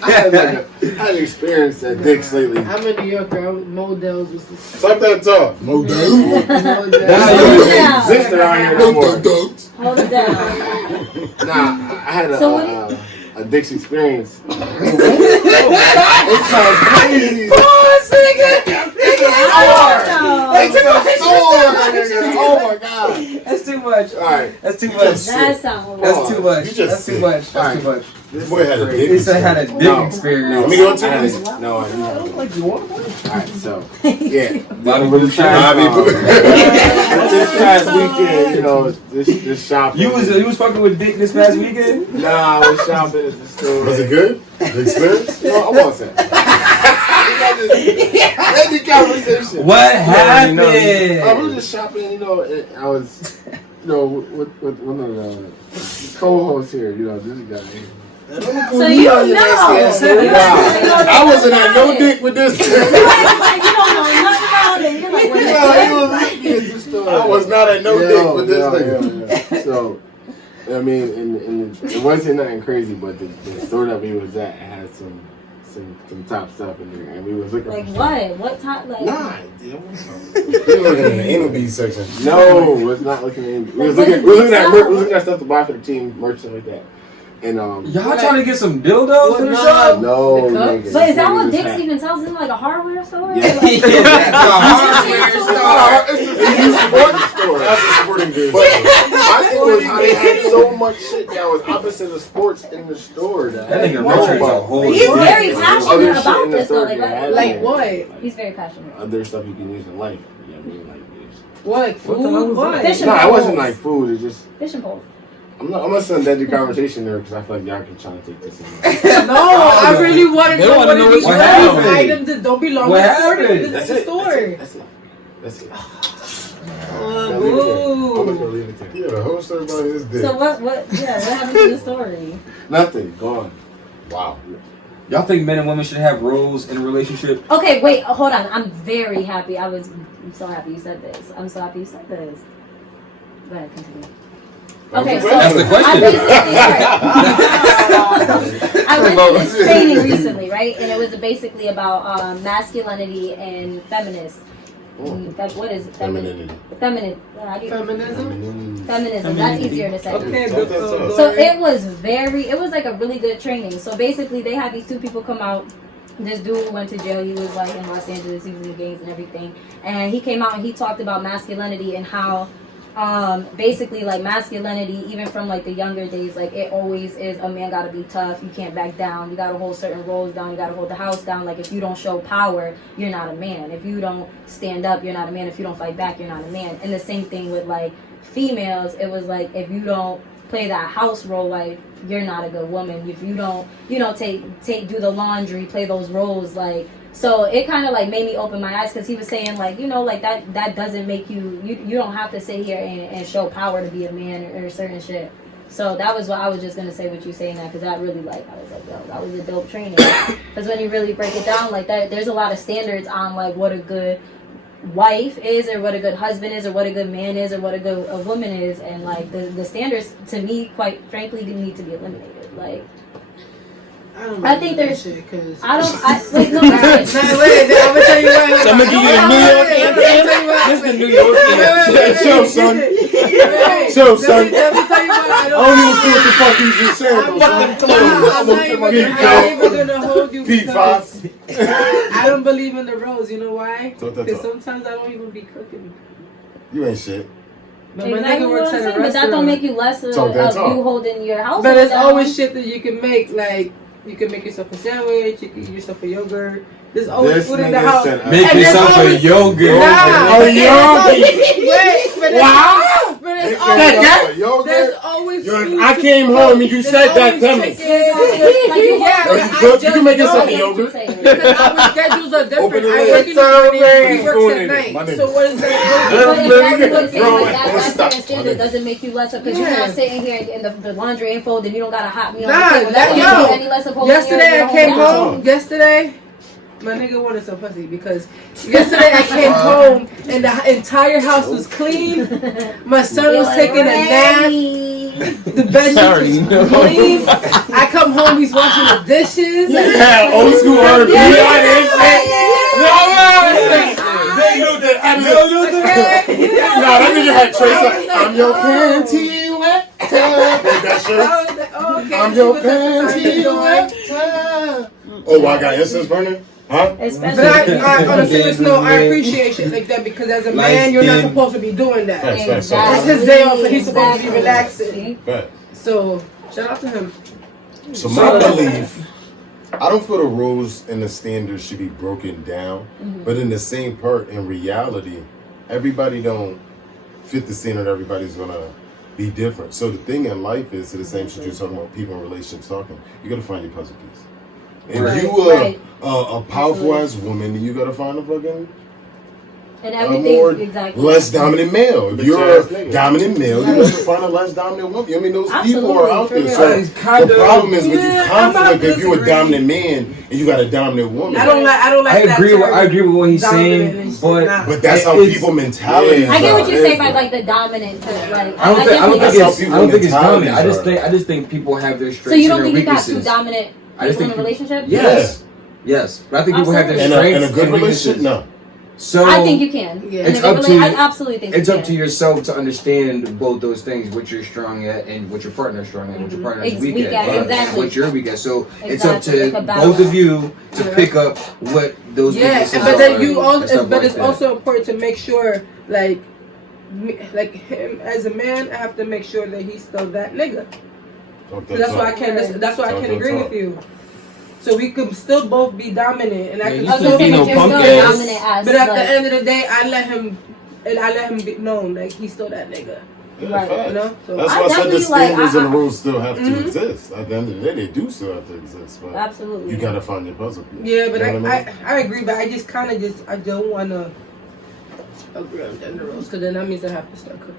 I had an experience at Dick's lately. I'm in New York, girl. Models was the Talk that talk. No doubt. Models. Yeah. Exist around here no more. Hold it down. Nah, I had So a Dick's experience. It sounds crazy. Oh, Oh my god. That's too much. Alright. That's too much. that sounds That's too much. You just That's too sick. much. That's too much. This Boy had a dick. He said had a dick No. experience. Let me go into I this. haven't- No, I haven't. Like you want? Alright, so yeah. Bobby With Blue this past, Bobby Blue. this past weekend, you know, this shopping. You was fucking with dick this past weekend? Nah, I was shopping at the store. Was it good? The experience? No, I wasn't. End the conversation. What I happened? was just shopping, you know, and I was, you know, with one of the co-hosts here, you know, this guy here. So you know. Wow. I wasn't at no dick with this. Like, you don't know nothing about it. You're like, what the Yeah, he fuck? was leaving me at the store. I was not at no dick with this nigga. Yeah. So, I mean, it wasn't nothing crazy, but the store that we was at had some top stuff in there, and we was looking Like for what? What top? Like Nah, You're looking in the anal bead section. no, it's not looking at. We was looking at stuff to buy for the team, merch and like that. And Y'all trying to get some dildos for the No. show? no, The cups? nigga, But is that this what nigga Dick's was even sells in like a hardware store? Yeah. Like, It's a hardware store. It's a sports store. That's a sporting goods. My thing was how they had so much shit that was opposite of sports in the store. That nigga Richard's a whole He's shit. very Other passionate shit about in the this though. store, Like, yeah, Like what? He's very passionate. Other stuff you can use in life. You know what I mean? Like this. What? Food? What? Fish and No, it poles. wasn't like food. It's just Fishing pole. I'm gonna send that to conversation there because I feel like y'all can try to take this in. No, I really want to They know wanna what know it is. what happened. Items that don't belong What to the store. happened? This That's is the it. store. That's it. Oh, I'm just ooh. gonna leave it there. Yeah, the whole story about his dick. So what happened to the story? Nothing. Gone. Wow. Y'all think men and women should have roles in a relationship? Okay, wait, hold on. I'm very happy. I'm so happy you said this. I'm so happy you said this. Go ahead, continue. Okay, so That's the question. I went to this training recently, right? And it was basically about masculinity and feminist. What is it? Femininity. Feminine. How do you- Feminism? Feminism. That's easier to say. Okay, Talk good. that talk. So it was like a really good training. So basically they had these two people come out. This dude went to jail. He was like in Los Angeles. He was in gangs and everything. And he came out and he talked about masculinity and how basically like masculinity, even from like the younger days, like it always is a man gotta be tough. You can't back down. You gotta hold certain roles down. You gotta hold the house down. Like if you don't show power, you're not a man. If you don't stand up, you're not a man. If you don't fight back, you're not a man. And the same thing with like females. It was like if you don't play that house role, like you're not a good woman. If you don't, do the laundry, play those roles, like. So it kind of like made me open my eyes because he was saying like, like that doesn't make you don't have to sit here and show power to be a man or certain shit. So that was what I was just going to say with you saying that because that really like, I was like, yo, that was a dope training. Because when you really break it down like that, there's a lot of standards on like what a good wife is or what a good husband is or what a good man is or what a good a woman is. And like the standards to me, quite frankly, need to be eliminated. Like, I think there's. Shit, cause Wait, no, listen. wait, I'm gonna tell you what. So I'm gonna give you the New York anthem. This is the New York anthem. Show, son. Show, son. Let me tell you what. I don't even see what the fuck you just said, though, son. I'm not even gonna hold you because P5. I don't believe in the roles. You know why? Talk that Because talk. sometimes I don't even be cooking. You ain't shit. But my Exactly nigga what works I'm at a saying, but that restaurant. don't make you less of Talk that talk. you holding your house. But there's down. always shit that you can make, like you can make yourself a sandwich, you can eat yourself a yogurt. There's always This food in the nigga house. said, Make And there's yourself a always- yogurt. Nah. Oh, yogurt. Wait, but there's Wow. but there's That always, yogurt. there's always food I to came cook. home and you There's said that always to me. chicken. Like, you Yeah, Oh, you I cook? You just can make yourself know a yogurt. Because our schedules are different. Open the I lid. work in the morning, he works Open at it. night. My nigga. So what is that? But exactly what I'm saying, Bro, like that stop. certain standard doesn't make you less of because you're Yeah. not sitting here and the laundry ain't folded and you don't got a hot meal. Nah, on the table. that- doesn't yo, make you any less of holding Yesterday your I came house. home. Yesterday, my nigga wanted some pussy because yesterday I came home and the entire house was clean. My son was taking a nap. The bedroom was clean. I come home, he's washing the dishes. Yeah, old school R&B. Yeah, Nah, that nigga had Trace. I'm your panty wet. That shirt. I was like, oh, okay, I'm this your is what the fuck I'm panty doing. wet. Oh, I got incense burning? Huh? But Especially on a serious note, I appreciate shit like that because as a man, you're not supposed to be doing that. Facts. It's his day off, so he's supposed to be relaxing. Fact. So, shout out to him. So my belief, I don't feel the rules and the standards should be broken down, but in the same part, in reality, everybody don't fit the standard. Everybody's gonna be different. So the thing in life is, to the same shit you're talking about, people in relationships talking, you gotta find your puzzle piece. And Right, you right. a powerful ass woman, you gotta find a fucking And a everything, more exactly. less dominant male. If Bitch you're ass a nigga. dominant male, you have to find a less dominant woman. I mean, those people are out Absolutely, there. for real. So It's kind the of- problem is when you Yeah, I'm not conflict. If you're a disagreeing. dominant man and you got a dominant woman, I don't like I that agree. term, I agree with what he's dominant saying, and shit. but Nah. but that's how It's- people mentality. I get what are. you're saying by like the dominant. Like, I don't think definitely That's it's. how I people don't think it's dominant. mentalities I just think people have their strengths So you don't and think their you got two weaknesses. dominant I just people in a think relationship? Yes. Yes. But I think people have their In strengths a good and relationship, weaknesses. no. So I think you can. Yeah. In It's a good up to I you. absolutely think It's you up to can. yourself to understand both those things, what you're strong at and what your partner's strong at, what your partner's It's weak weak at, at, and exactly. what you're weak at. So it's Exactly, up to like a battle. both of you to Yeah. pick up what those Yeah, weaknesses but are. then you and stuff but like it's that. also important to make sure, like him as a man, I have to make sure that he's still that nigga. That's why I can't. That's why I can't agree with you. So we could still both be dominant, and I Yeah, can you I was still gonna can't say, be no but you're punk still ass. dominant as But at like, the end of the day, I let him be known like he's still that nigga. Right. You know. So That's I why I said the definitely, like, standards and the I- rules still have to Mhm. exist. At the end of the day, they do still have to exist. But absolutely. you gotta find your puzzle piece. yeah, but You know what I mean? I agree, but I just kind of I don't want to agree on gender roles because then that means I have to start cooking.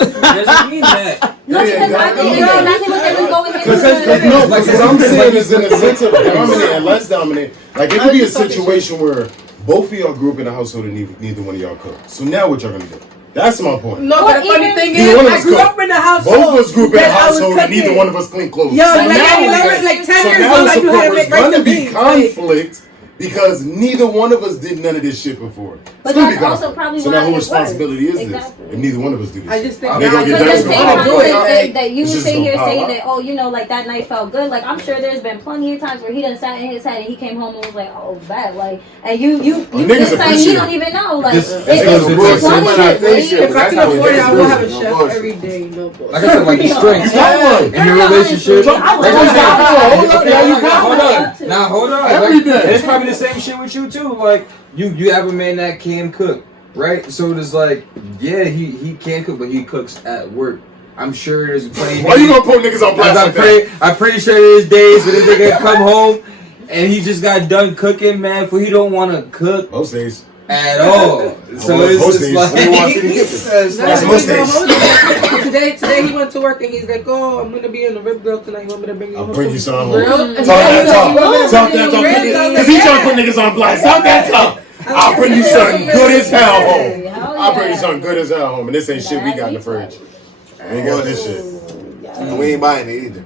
It doesn't mean that. No, Yeah, because I think yeah. that's exactly what they was going into. Because no, like what I'm saying is in the sense of dominant and less dominant. Like it could be a situation where both of y'all grew up in a household and neither one of y'all cook. So now what y'all gonna do? That's my point. No, Or but the funny even- thing Neither is, one of I us grew cook. up in a household. Both of us grew up in a that I was household and neither cooking. one of us clean clothes. Yo, So like now I we was got- like 10 so years now old, I it's knew how to make rice gonna and be beans. conflict because neither one of us did none of this shit before. But It's gonna be that's also conflict. probably So why now whose it works. responsibility is Exactly. this? If neither one of us do this. I shit. just think I'm They gonna get But that the shit same gonna time do it. that you It's were just sitting here gonna saying pile that, oh, you know, like that night felt good. Like I'm sure there's been plenty of times where he done sat in his head and he came home and was like, oh, bad. Like, and you niggas this time appreciate you it. don't even know. Like, This- it's this goes it's into one something shit, I think right? shit, If I can That's afford it, I will have a no chef bullshit. every day. No bullshit. Like I said, like your strengths. Yeah. In your relationship. Honestly, I would Like I'm saying, hold up, okay, yeah, you hold got on. it. Now hold on. Every Like, day. and it's probably the same shit with you too. Like you have a man that can cook, right? So it's like, yeah, he can cook, but he cooks at work. I'm sure there's plenty. Why you gonna put niggas on blast like that? I'm pretty sure there's days when this nigga come home and he just got done cooking, man. For he don't want to cook Most days. at all. So Well, it's most just days. like We don't want to see the kitchen. it's That's like- most days. Today he went to work and he's like, oh, I'm gonna be in the rib grill tonight. You want me to bring you I'll home bring you some home. grilled? Talk that talk. Yeah. Talk that talk. Yeah. Because he trying to put niggas on blast. Talk that talk. I'll bring you something good as hell home. Hell I'll bring you yeah. something good as hell home. And this ain't shit we got in the fridge. We ain't got this shit. And we ain't buying it either.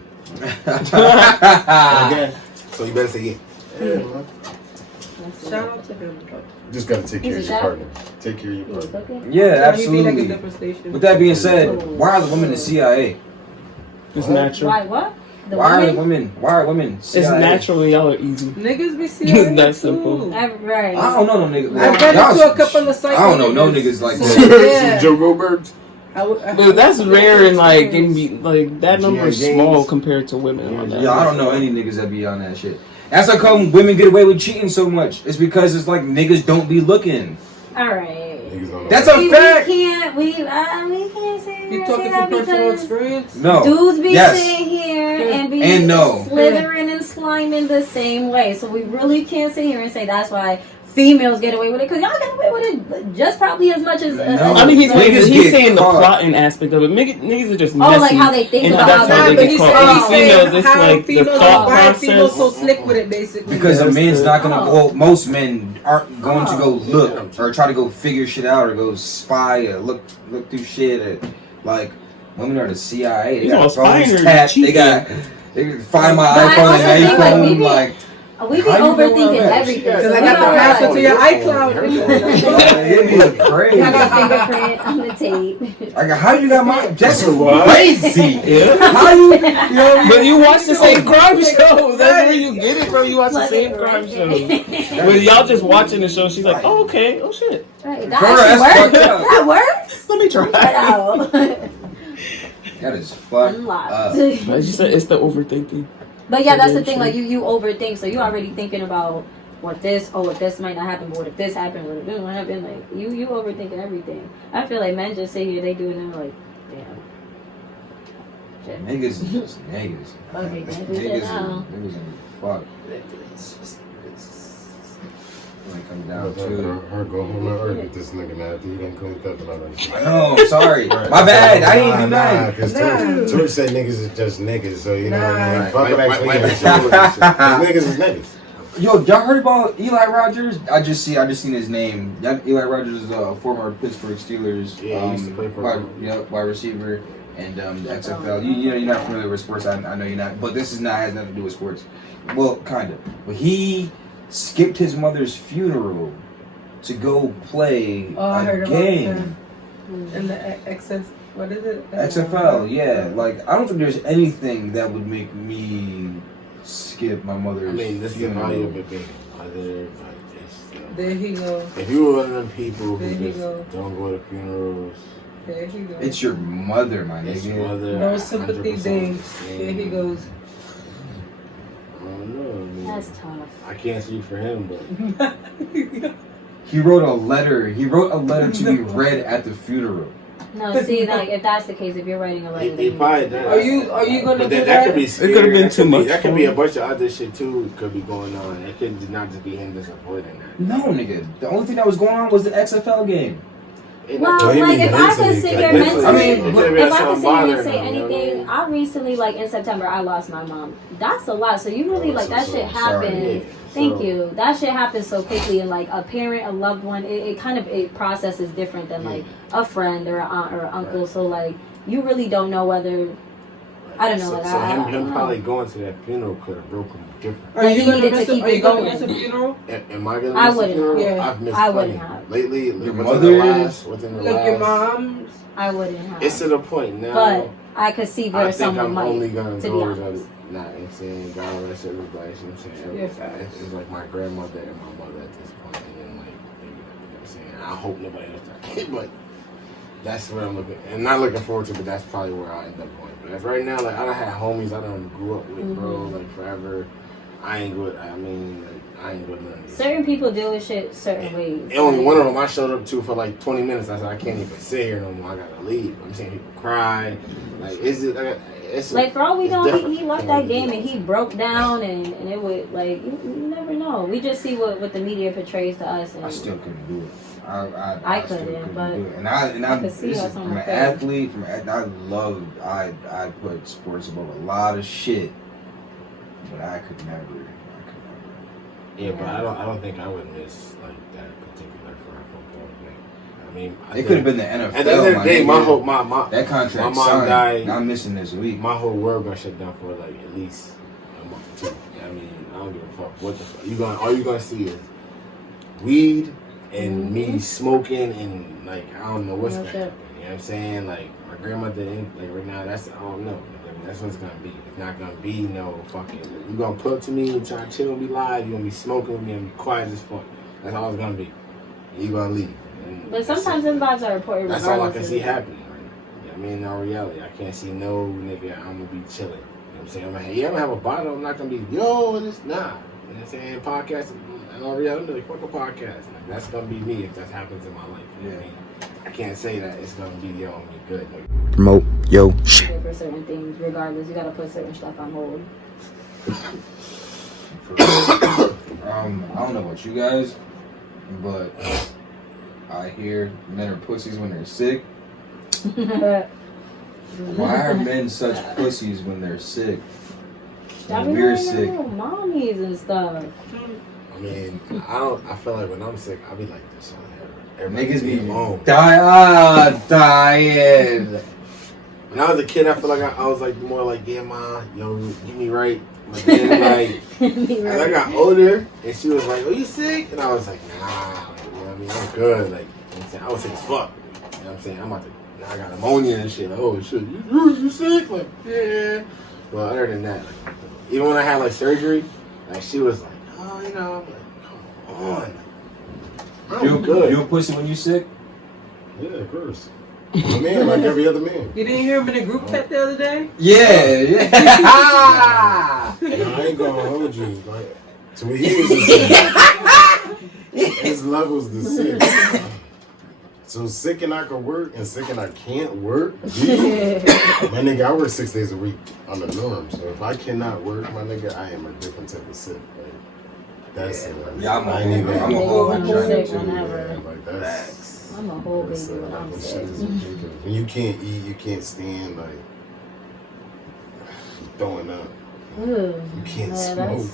Okay? So you better say yeah. Yeah, man. Shout out to him. You just gotta take care of He's a your chef? partner. Take care of your You was partner. cooking? Yeah, He be like a absolutely. different station. With that being said, why are the women the CIA? It's natural. Why what? The Why are the women? women? Why are women It's CIA? natural. Y'all are easy. Niggas be seeing That's simple. Right. I don't know no niggas. I've been Y'all- into a couple of cycles. I don't know no niggas like that. Yeah. Some Joe Goldbergs. But that's rare and like can be like that number is James. small compared to women. On that. Yeah, I don't know any niggas that be on that shit. That's how come women get away with cheating so much. It's because it's like niggas don't be looking. All right. Niggas don't know. That's a We fact. can't. We can't say You that talking that from personal because experience? No. dudes be Yes. sitting here and be And no. slithering and sliming the same way. So we really can't sit here and say that's why females get away with it, because y'all get away with it just probably as much as. No. I mean, Niggas he's get saying the caught. plotting aspect of it. Niggas are just Oh, messy. like how they think and about that's how how they they he's get saying, caught. Females, it's how like the females thought why females so process. slick with it, basically. Because a That's man's the- not gonna Oh. go. Most men aren't going to go look or try to go figure shit out or go spy or look through shit. Or, like women are the CIA. They You got know, spying phones or tapped. They cheating. got. They can find my But I iPhone also and think, like, we iPhone. be- Like, We be How you know where overthinking I'm at? everything. Because Because I We got the know, password like, to your iCloud. it'd be crazy. I got fingerprint on the tape. Like, how you got my? That's What? crazy. Yeah. How you? You know, But you watch the same crime shows. That's where you get it from. You watch the same crime shows. When y'all just watching the show, she's like, "Oh, okay. Oh shit. Right, For real, that that's actually fucked works. up. That works. Let me try." Wow. That is fucked Unlocked. up. But you said it's the overthinking. But yeah, that's the thing. Like you overthink, so you already thinking about what this might not happen, but what if this happened, what if this might happen? Like you overthinking everything. I feel like men just sit here, they doing it like, damn. Shit. Niggas is just niggas. Okay, can't do shit now. Niggas is fuck. when it comes down Her to. go home and argue with this nigga now after he done cleaned up and all that shit. No, sorry, my bad. I didn't do nothing. Because George said niggas is just niggas, so you know what I mean? Fuck it, actually. Niggas is niggas. Yo, y'all heard about Eli Rogers? I just seen his name. Eli Rogers is a former Pittsburgh Steelers he used to play for wide receiver and the XFL. You know, you're not familiar with sports. I know you're not, but this has nothing to do with sports. Well, kind of. But he skipped his mother's funeral to go play a game. In the XS, what is it? XFL, yeah. Like, I don't think there's anything that would make me skip my mother's this funeral. is the value of it being other, There he go. If you were one of them people There who he just go. don't go to funerals, There he goes. It's your mother, my it's nigga. mother. No sympathy 100% thing. the same. There he goes. I don't know. I mean, That's tough. I can't speak for him, but He wrote a letter. He wrote a letter to be read at the funeral. No, see, like if that's the case, if you're writing a letter, he then probably does. Are you gonna But do that that? could be It could have been too much. That could be a bunch of other shit too. Could be going on. It could not just be him just avoiding that. No, nigga. The only thing that was going on was the XFL game. well, like if I could sit here mentally, I mean, if I could sit here and say anything, I recently, like in September, I lost my mom. That's a lot. So you really like that shit happened. Thank you. That shit happens so quickly, and like a parent, a loved one, it kind of processes different than like a friend or an aunt or an uncle. Right. So like you really don't know whether. I don't know. So, Like so I him don't know. probably going to that funeral could have broken him different. Are you He gonna needed miss to keep Are you it gonna going. miss a funeral? Am I gonna I miss a wouldn't funeral? have. I've missed I plenty. wouldn't have. Lately, Your within mother? the last, Like your mom's? I wouldn't have. It's to the point now. But I could see I where think someone I'm might. only gonna to be go honest. to not insane. God rest everybody. You know what I'm saying? You're fast. It's like my grandmother and my mother at this point, and then like, maybe, you know what I'm saying? I hope nobody else does. But that's where I'm looking, and not looking forward to. But that's probably where I end up going. But as right now, like I done had homies I done grew up with, bro, like forever. I ain't good. I mean, like, I ain't good none of this. Certain people deal with shit certain ways. And only one of them I showed up to for like 20 minutes. I said I can't even sit here no more. I gotta leave. I'm seeing people cry. Like, is it? It's Like for all we it's know, different. he left that game and he broke down, and it would like you never know. We just see what the media portrays to us. And I still couldn't do it. I still couldn't, but do it. And I could see this how is from someone an could. athlete. I put sports above a lot of shit, but I could never. Yeah, but I don't think I would miss like that particular for a football game. I mean, It could have been the NFL. At the end of the day, nigga. my That contract my mom signed. died. I'm missing this week. My whole world gonna shut down for like at least a month or two. I mean, I don't give a fuck what the fuck. All you gonna see is weed and me smoking and like I don't know what's No gonna shit. happen. You know what I'm saying? Like my grandmother, like right now, that's I don't know. That's what it's gonna be. It's not gonna be no fucking. You gonna pull up to me and try to chill and be live. You gonna be smoking with me and be quiet as fuck. That's all it's gonna be. And you gonna leave. And But sometimes them vibes are important. that's all I regardless can of see it. happening right now. You know what I mean, in all reality, I can't see no nigga. I'm gonna be chilling. You know what I'm saying? I'm like, yeah, I'm gonna have a bottle. I'm not gonna be yo. This nah. You know what I'm saying? Podcast. In all reality, I'm gonna be like, fuck a podcast. Like, that's gonna be me if that happens in my life. You know what I mean? I can't say that it's gonna be yo. I'm gonna be good. Like, Promote yo shit. For certain things, regardless, you gotta put certain stuff on hold. I don't know about you guys, but I hear men are pussies when they're sick. Why are men such pussies when they're sick? Stop When being we're like sick. little mommies and stuff. I mean, I feel like when I'm sick, I be like this. Niggas be alone. dying. When I was a kid, I feel like I was like more like, yeah, ma, yo, get me right. But then like, as I got older, and she was like, "Are you sick?" And I was like, "Nah, like, you know what I mean, I'm good." Like, you know what I'm saying, I was sick as fuck. You know what I'm saying, I'm about to, I got pneumonia and shit. Like, oh shit, you sick? Like, yeah. Well, other than that, like, even when I had like surgery, like she was like, "Oh, you know," I'm like, "Come on." I'm good. You a pussy when you sick? Yeah, of course. A man like every other man. You didn't hear him in a group chat the other day? Yeah. I ain't gonna hold you. Like, to me, he was the sick. His levels the sick. So sick and I can work, and sick and I can't work. Geez. My nigga, I work 6 days a week on the norm. So if I cannot work, my nigga, I am a different type of sick. Right? That's it. Yeah, I'm a I'm whole I'm vagina sick too. whenever. Like that's. I'm a whole baby That's, when I'm that sick. shit is ridiculous. When you can't eat, you can't stand, like, you throwing up. Ooh, You can't yeah, smoke.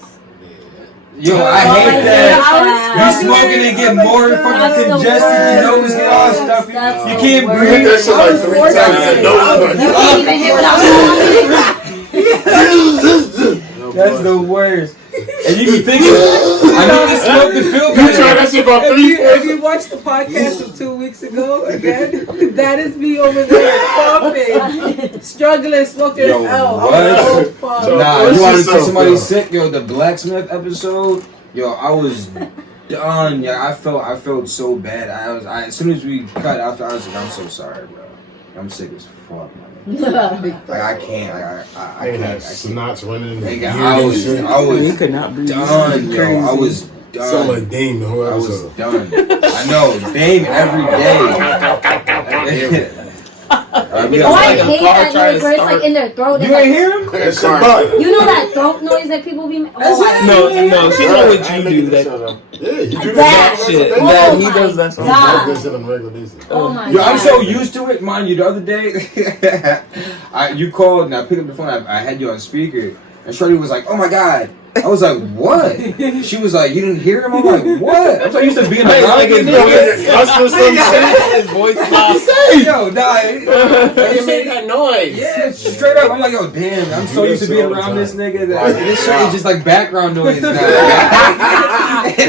Yo, I hate that. You smoking and get more That's fucking the congested. Your nose worst. get all stuffy. That's You the can't worst. breathe. That shit like 3 times and no You can't even hit without That's the worst. And you be thinking, I need to smoke to feel You tried better. that shit about If you watched the podcast of 2 weeks ago, again, that is me over there coughing, struggling, smoking Yo, out. what? Oh, fuck. Nah, you want to see somebody sick? Yo, the blacksmith episode. Yo, I was done. Yeah, I felt so bad. As soon as we cut, I was like, I'm so sorry, bro. I'm sick as fuck, man. Like I can't. I can't. Snots running in the Nigga, ear. I was We could not breathe. done, yo. I was done. Sound like Dame the whole I was episode. done. I know, Dame every day. Oh, I hate that noise where it's like in their throat. You ain't hear him? That's shit. You know that throat noise that people be. Oh, I No, she know what you do. That Yeah, you do That shit. Oh That he my does that shit. He does God. that shit on a regular basis. Oh my Yo, I'm God. so used to it. Mind you, the other day, you called and I picked up the phone. I had you on speaker, and Shorty was like, "Oh my God." I was like, "What?" She was like, "You didn't hear him?" I'm like, "What?" I'm so used to being Like his voice, Cuss or some shit. his voice stopped. Yo, nah. You made that noise. Yeah, straight up. I'm like, yo, damn. I'm so used to being around this nigga that this shit is just like background noise now.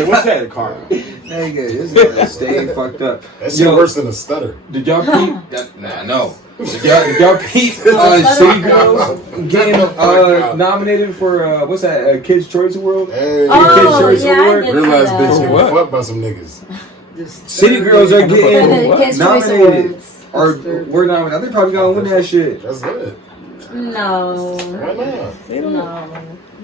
What's that car? Nigga, this nigga stay fucked up. That shit worse than a stutter. Did y'all peep? Nah, no. Did y'all peep City Girls getting nominated for what's that? Kids Choice Award? Hey, Oh, Kids Choice yeah, I Award? did realize see bitch that. get What? fucked by some niggas. City Girls are For the getting Kids' Choice nominated. Awards. Or we're nominated. They probably gonna win that shit. That's good. No. Why not? No.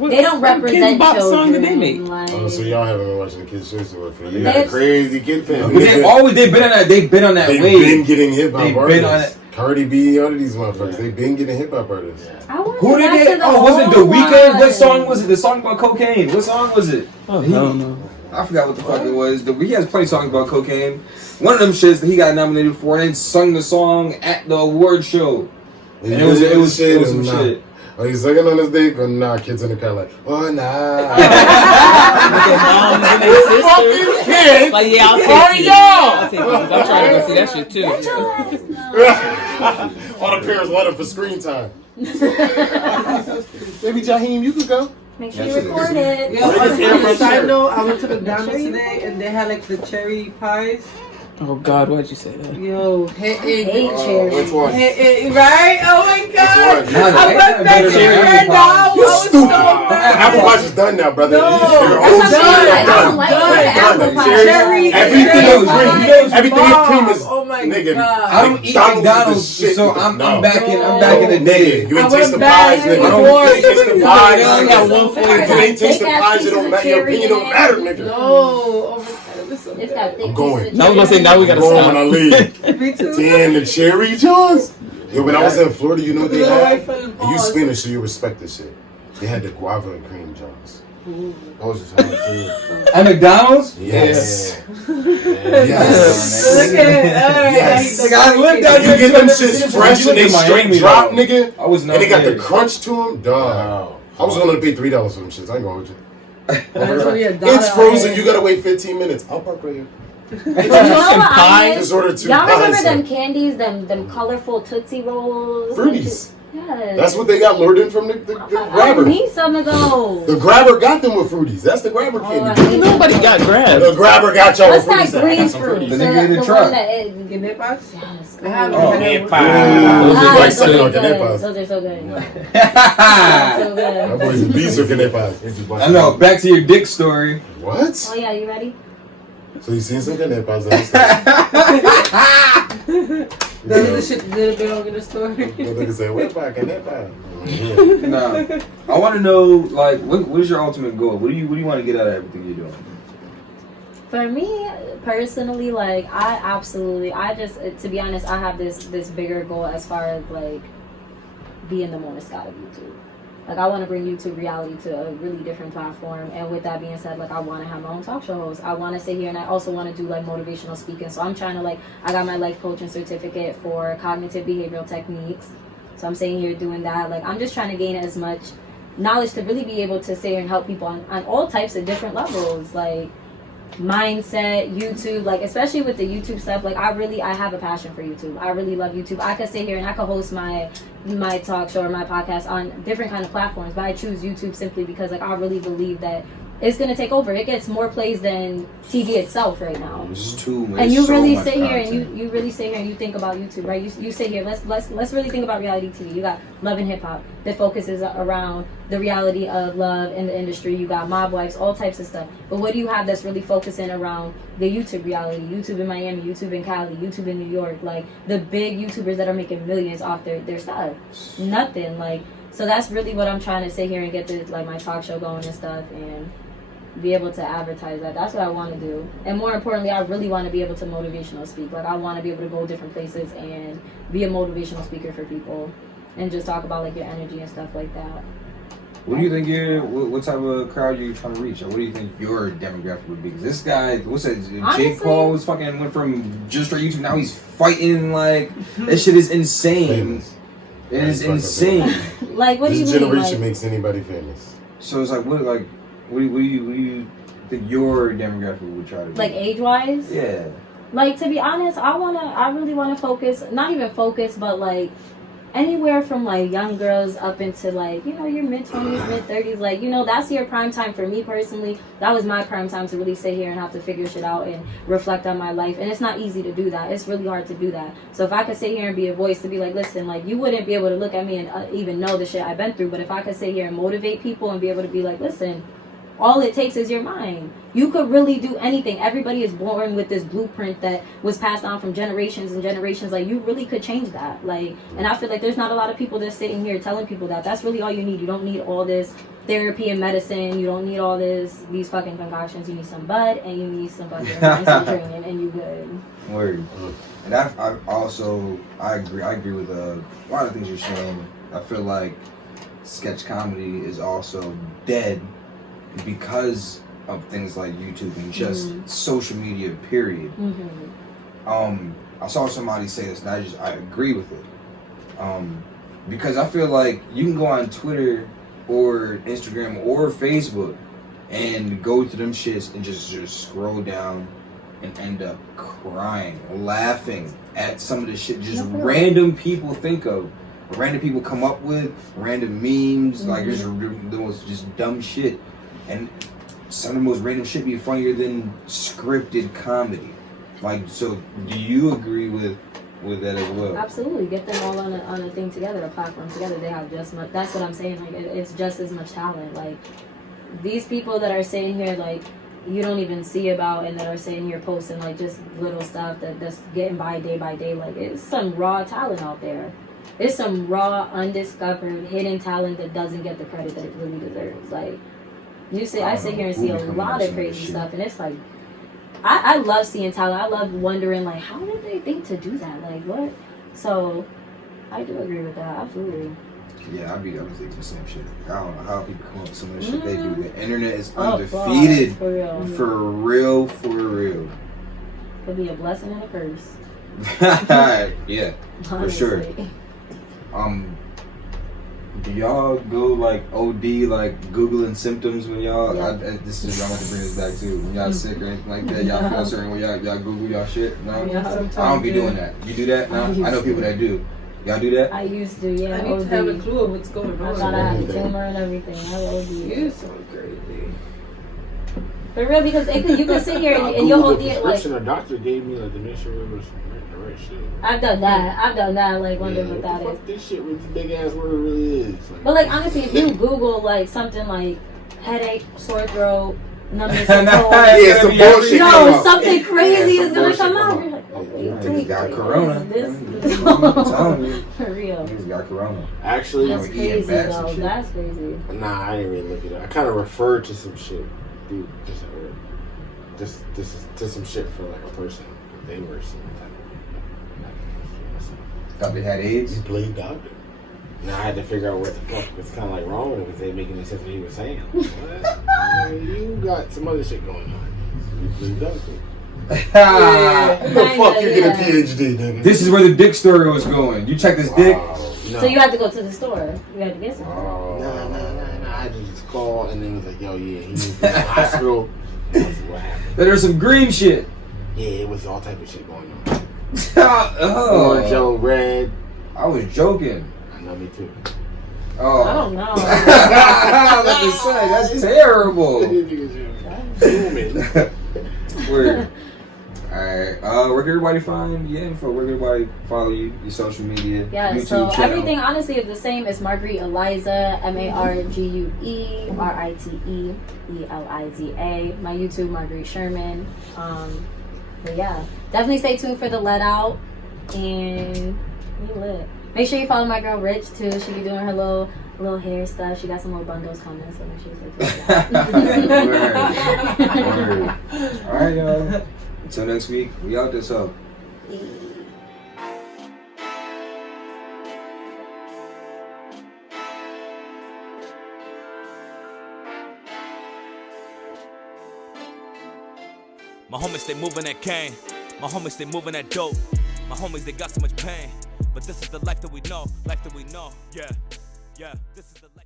They don't represent Kids' song that they children. make. Like, Oh, so y'all haven't been watching the Kids' Choice Award for You years. got a crazy kid fan. But they've been on that. They've been on that They've wave. been getting hip hop They've been on artists. Cardi B, all of these motherfuckers, they've been getting hip hop artists. I wanna Who did back they? to the Oh, was it The old Weeknd? What one. song was it? The song about cocaine. What song was it? Oh, hell no. I forgot what the fuck it was. The Weeknd has plenty of songs about cocaine. One of them shits that he got nominated for and then sung the song at the award show. And it was some shit. Oh, you singing on this dick? Or nah, kids in the car like, oh nah. Moms and their sisters. Kids? Like, yeah, I'll take these. I'll take these. I'm trying to go see that shit too. All the parents let them for screen time. Maybe Jaheim, you could go. Make sure you record it. Yo, on a side note, I went to McDonald's today and they had like the cherry pies. Oh God, why'd you say that? Yo, Hate cherry. Which one? right? Oh my God! Which one? I went back in there now. I was so mad. Apple Watch is done now, brother. No, You're That's old what I'm saying. I done. don't like Done. the apple pie. Cherry, Everything cherry is pie. cream. Everything is cream is Oh my nigga. God. I don't eat McDonald's, so I'm back in the day. You ain't I taste the went back pies, nigga. and You forth. ain't taste the pies. I nigga. got one for you. You ain't taste the pies. It don't matter. Your opinion don't matter, nigga. No, oh my God, it was so It's bad. got thick I'm going. pieces of Now I was gonna say, now we gotta Going stop. when I leave. Me too. Damn, the cherry Johns. Yo, when I was in Florida, you know what they Go away had? from the And you balls. Spanish, so you respect this shit. They had the guava and cream Johns. Those is hella cool. At McDonald's? Yes. Look Yes. at it. Yes. Like, I lived down You there. get them so I never shits seen it. fresh You and they lived in straight Miami, drop, though. nigga. I was not And they got the there. crunch to them, dog. Wow. I was willing to pay $3 for them shits. I ain't gonna hold you. That's only $1. It's frozen. You gotta wait 15 minutes. I'll park right here. You know what I Just miss? order 2 Y'all remember pies. them candies, them colorful Tootsie Rolls? Fruities. Yes. That's what they got lured in from the I grabber. need some of those. The grabber got them with fruities. That's the grabber Oh, I candy. hate Nobody got grabbed. The grabber got y'all with What's that fruities. green some fruit? The nigga in the one truck. that is, Guinea pies? yes, I haven't Oh. had it. Those are Ah, like those sucking are on good. canepas. Those are so good. I So That good. boy's a beast with canepas. know. Back to your dick story. What? Oh yeah, you ready? So you seen some canepas on the Those are the shit that did belong in the story. Nigga say, what about canepa? Nah, I want to know, like, what is your ultimate goal? What do you want to get out of everything you're doing? For me personally, like I just to be honest, I have this bigger goal as far as like being the most out of YouTube. Like, I want to bring YouTube reality to a really different platform. And with that being said, like, I want to have my own talk show host. I want to sit here, and I also want to do, like, motivational speaking. So I'm trying to, like, I got my life coaching certificate for cognitive behavioral techniques. So I'm sitting here doing that. Like, I'm just trying to gain as much knowledge to really be able to sit here and help people on all types of different levels. Like, mindset, YouTube, like, especially with the YouTube stuff, like, I have a passion for YouTube. I really love YouTube. I could sit here and I could host my talk show or my podcast on different kind of platforms, but I choose YouTube simply because, like, I really believe that it's gonna take over. It gets more plays than TV itself right now. It's too much. And you so really much sit here content. and you really sit here and you think about YouTube, right? You sit here. Let's really think about reality TV. You got Love and Hip Hop that focuses around the reality of love in the industry. You got Mob Wives, all types of stuff. But what do you have that's really focusing around the YouTube reality? YouTube in Miami, YouTube in Cali, YouTube in New York, like the big YouTubers that are making millions off their stuff. Nothing. Like, so that's really what I'm trying to sit here and get the, like, my talk show going and stuff, and be able to advertise that. That's what I want to do. And more importantly, I really want to be able to motivational speak. Like, I want to be able to go different places and be a motivational speaker for people and just talk about, like, your energy and stuff like that. What do you think what type of crowd you're trying to reach? Or what do you think your demographic would be? Because this guy, what's that? Jake Paul was fucking went from just straight YouTube. Now he's fighting, like, that shit is insane. Famous. It is insane. Like, what do you This mean? generation Like, makes anybody famous. So it's like, what do you think your demographic would try to do? like, age-wise? Yeah. Like, to be honest, I really want to focus, not even focus, but, like, anywhere from, like, young girls up into, like, you know, your mid-20s, mid-30s. Like, you know, that's your prime time for me personally. That was my prime time to really sit here and have to figure shit out and reflect on my life. And it's not easy to do that. It's really hard to do that. So if I could sit here and be a voice to be like, listen, like, you wouldn't be able to look at me and even know the shit I've been through. But if I could sit here and motivate people and be able to be like, listen, all it takes is your mind. You could really do anything. Everybody is born with this blueprint that was passed on from generations and generations. Like, you really could change that. Like, and I feel like there's not a lot of people that's sitting here telling people that. That's really all you need. You don't need all this therapy and medicine. You don't need all these fucking concoctions. You need some bud and you need some fucking and some training, and you good. Word. And I agree with a lot of things you're saying. I feel like sketch comedy is also dead because of things like YouTube and just social media, period. I saw somebody say this, and I agree with it. Because I feel like you can go on Twitter or Instagram or Facebook and go to them shits and just scroll down and end up crying, laughing at some of the shit just random people think of. Random people come up with random memes, like just the most just dumb shit. And some of the most random shit be funnier than scripted comedy. Like, so do you agree with that as well? Absolutely. Get them all on a thing together, a platform together. They have just much, that's what I'm saying. Like, it's just as much talent. Like, these people that are sitting here, like, you don't even see about, and that are sitting here posting, like, just little stuff that's getting by day, like, it's some raw talent out there. It's some raw, undiscovered, hidden talent that doesn't get the credit that it really deserves. Like, I sit here and see a lot of crazy stuff, and it's like, I love seeing talent. I love wondering, like, how did they think to do that? Like, what? So, I do agree with that, absolutely. Yeah, I was thinking the same shit. I don't know how people come up with some of the shit they do. The internet is undefeated. For real. For real. Could be a blessing and a curse. Yeah, Honestly. for sure. Do y'all go like OD, like Googling symptoms when y'all? Yeah. I'm about to bring this back too. When y'all sick or anything like that, y'all feel certain way, y'all Google y'all shit. No, I don't be doing that. You do that? No, I know people that do. Y'all do that? I used to, yeah. I need to have a clue of what's going on. I thought I had a tumor and everything. I OD. You're so crazy. For real, because you can sit here and you'll hold the like. A doctor gave me like to make sure it was the right shit. I've done that. Like, wondering what that is. This shit with this big ass word really is. But like, honestly, if you Google like something like headache, sore throat, numbness, and cold, yeah, some bullshit. no, something crazy is gonna come out. You're like, He's got corona. This I'm telling you. for real. He's got corona. Actually, That's crazy though. That's crazy. Nah, I didn't really look at it. I kind of referred to some shit, dude. Just to some shit for like a person. They were some type of. Thought they had AIDS. He played doctor. And I had to figure out what the fuck was kind of like wrong with it. Was they making any sense what he was saying? Like, what? You got some other shit going on. You really don't. Ah, What the fuck you get a PhD, nigga? this is where the dick story was going. You check this dick. No. So you had to go to the store. You had to get some. No. I had to just call and then it was like, yo, yeah, he needs to go to the hospital. That's what happened. There's some green shit. Yeah, it was all type of shit going on. Oh, Orange, yellow, red. I was joking. I know, me too. Oh, I don't know. I was about to say, that's terrible. Weird. Alright, where can everybody find your info? Where can everybody follow you, your social media, Yeah, YouTube so channel? everything honestly is the same as Marguerite Eliza, MargueeRiteEliza. My YouTube, Marguerite Sherman. But yeah, definitely stay tuned for the Let Out. And we lit. Make sure you follow my girl Rich too. She be doing her little hair stuff. She got some little bundles coming, so make sure you stay tuned. Word. Alright, y'all. Until next week, we out this up. My homies, they moving that cane. My homies, they moving that dope. My homies, they got so much pain. But this is the life that we know. Yeah, this is the life.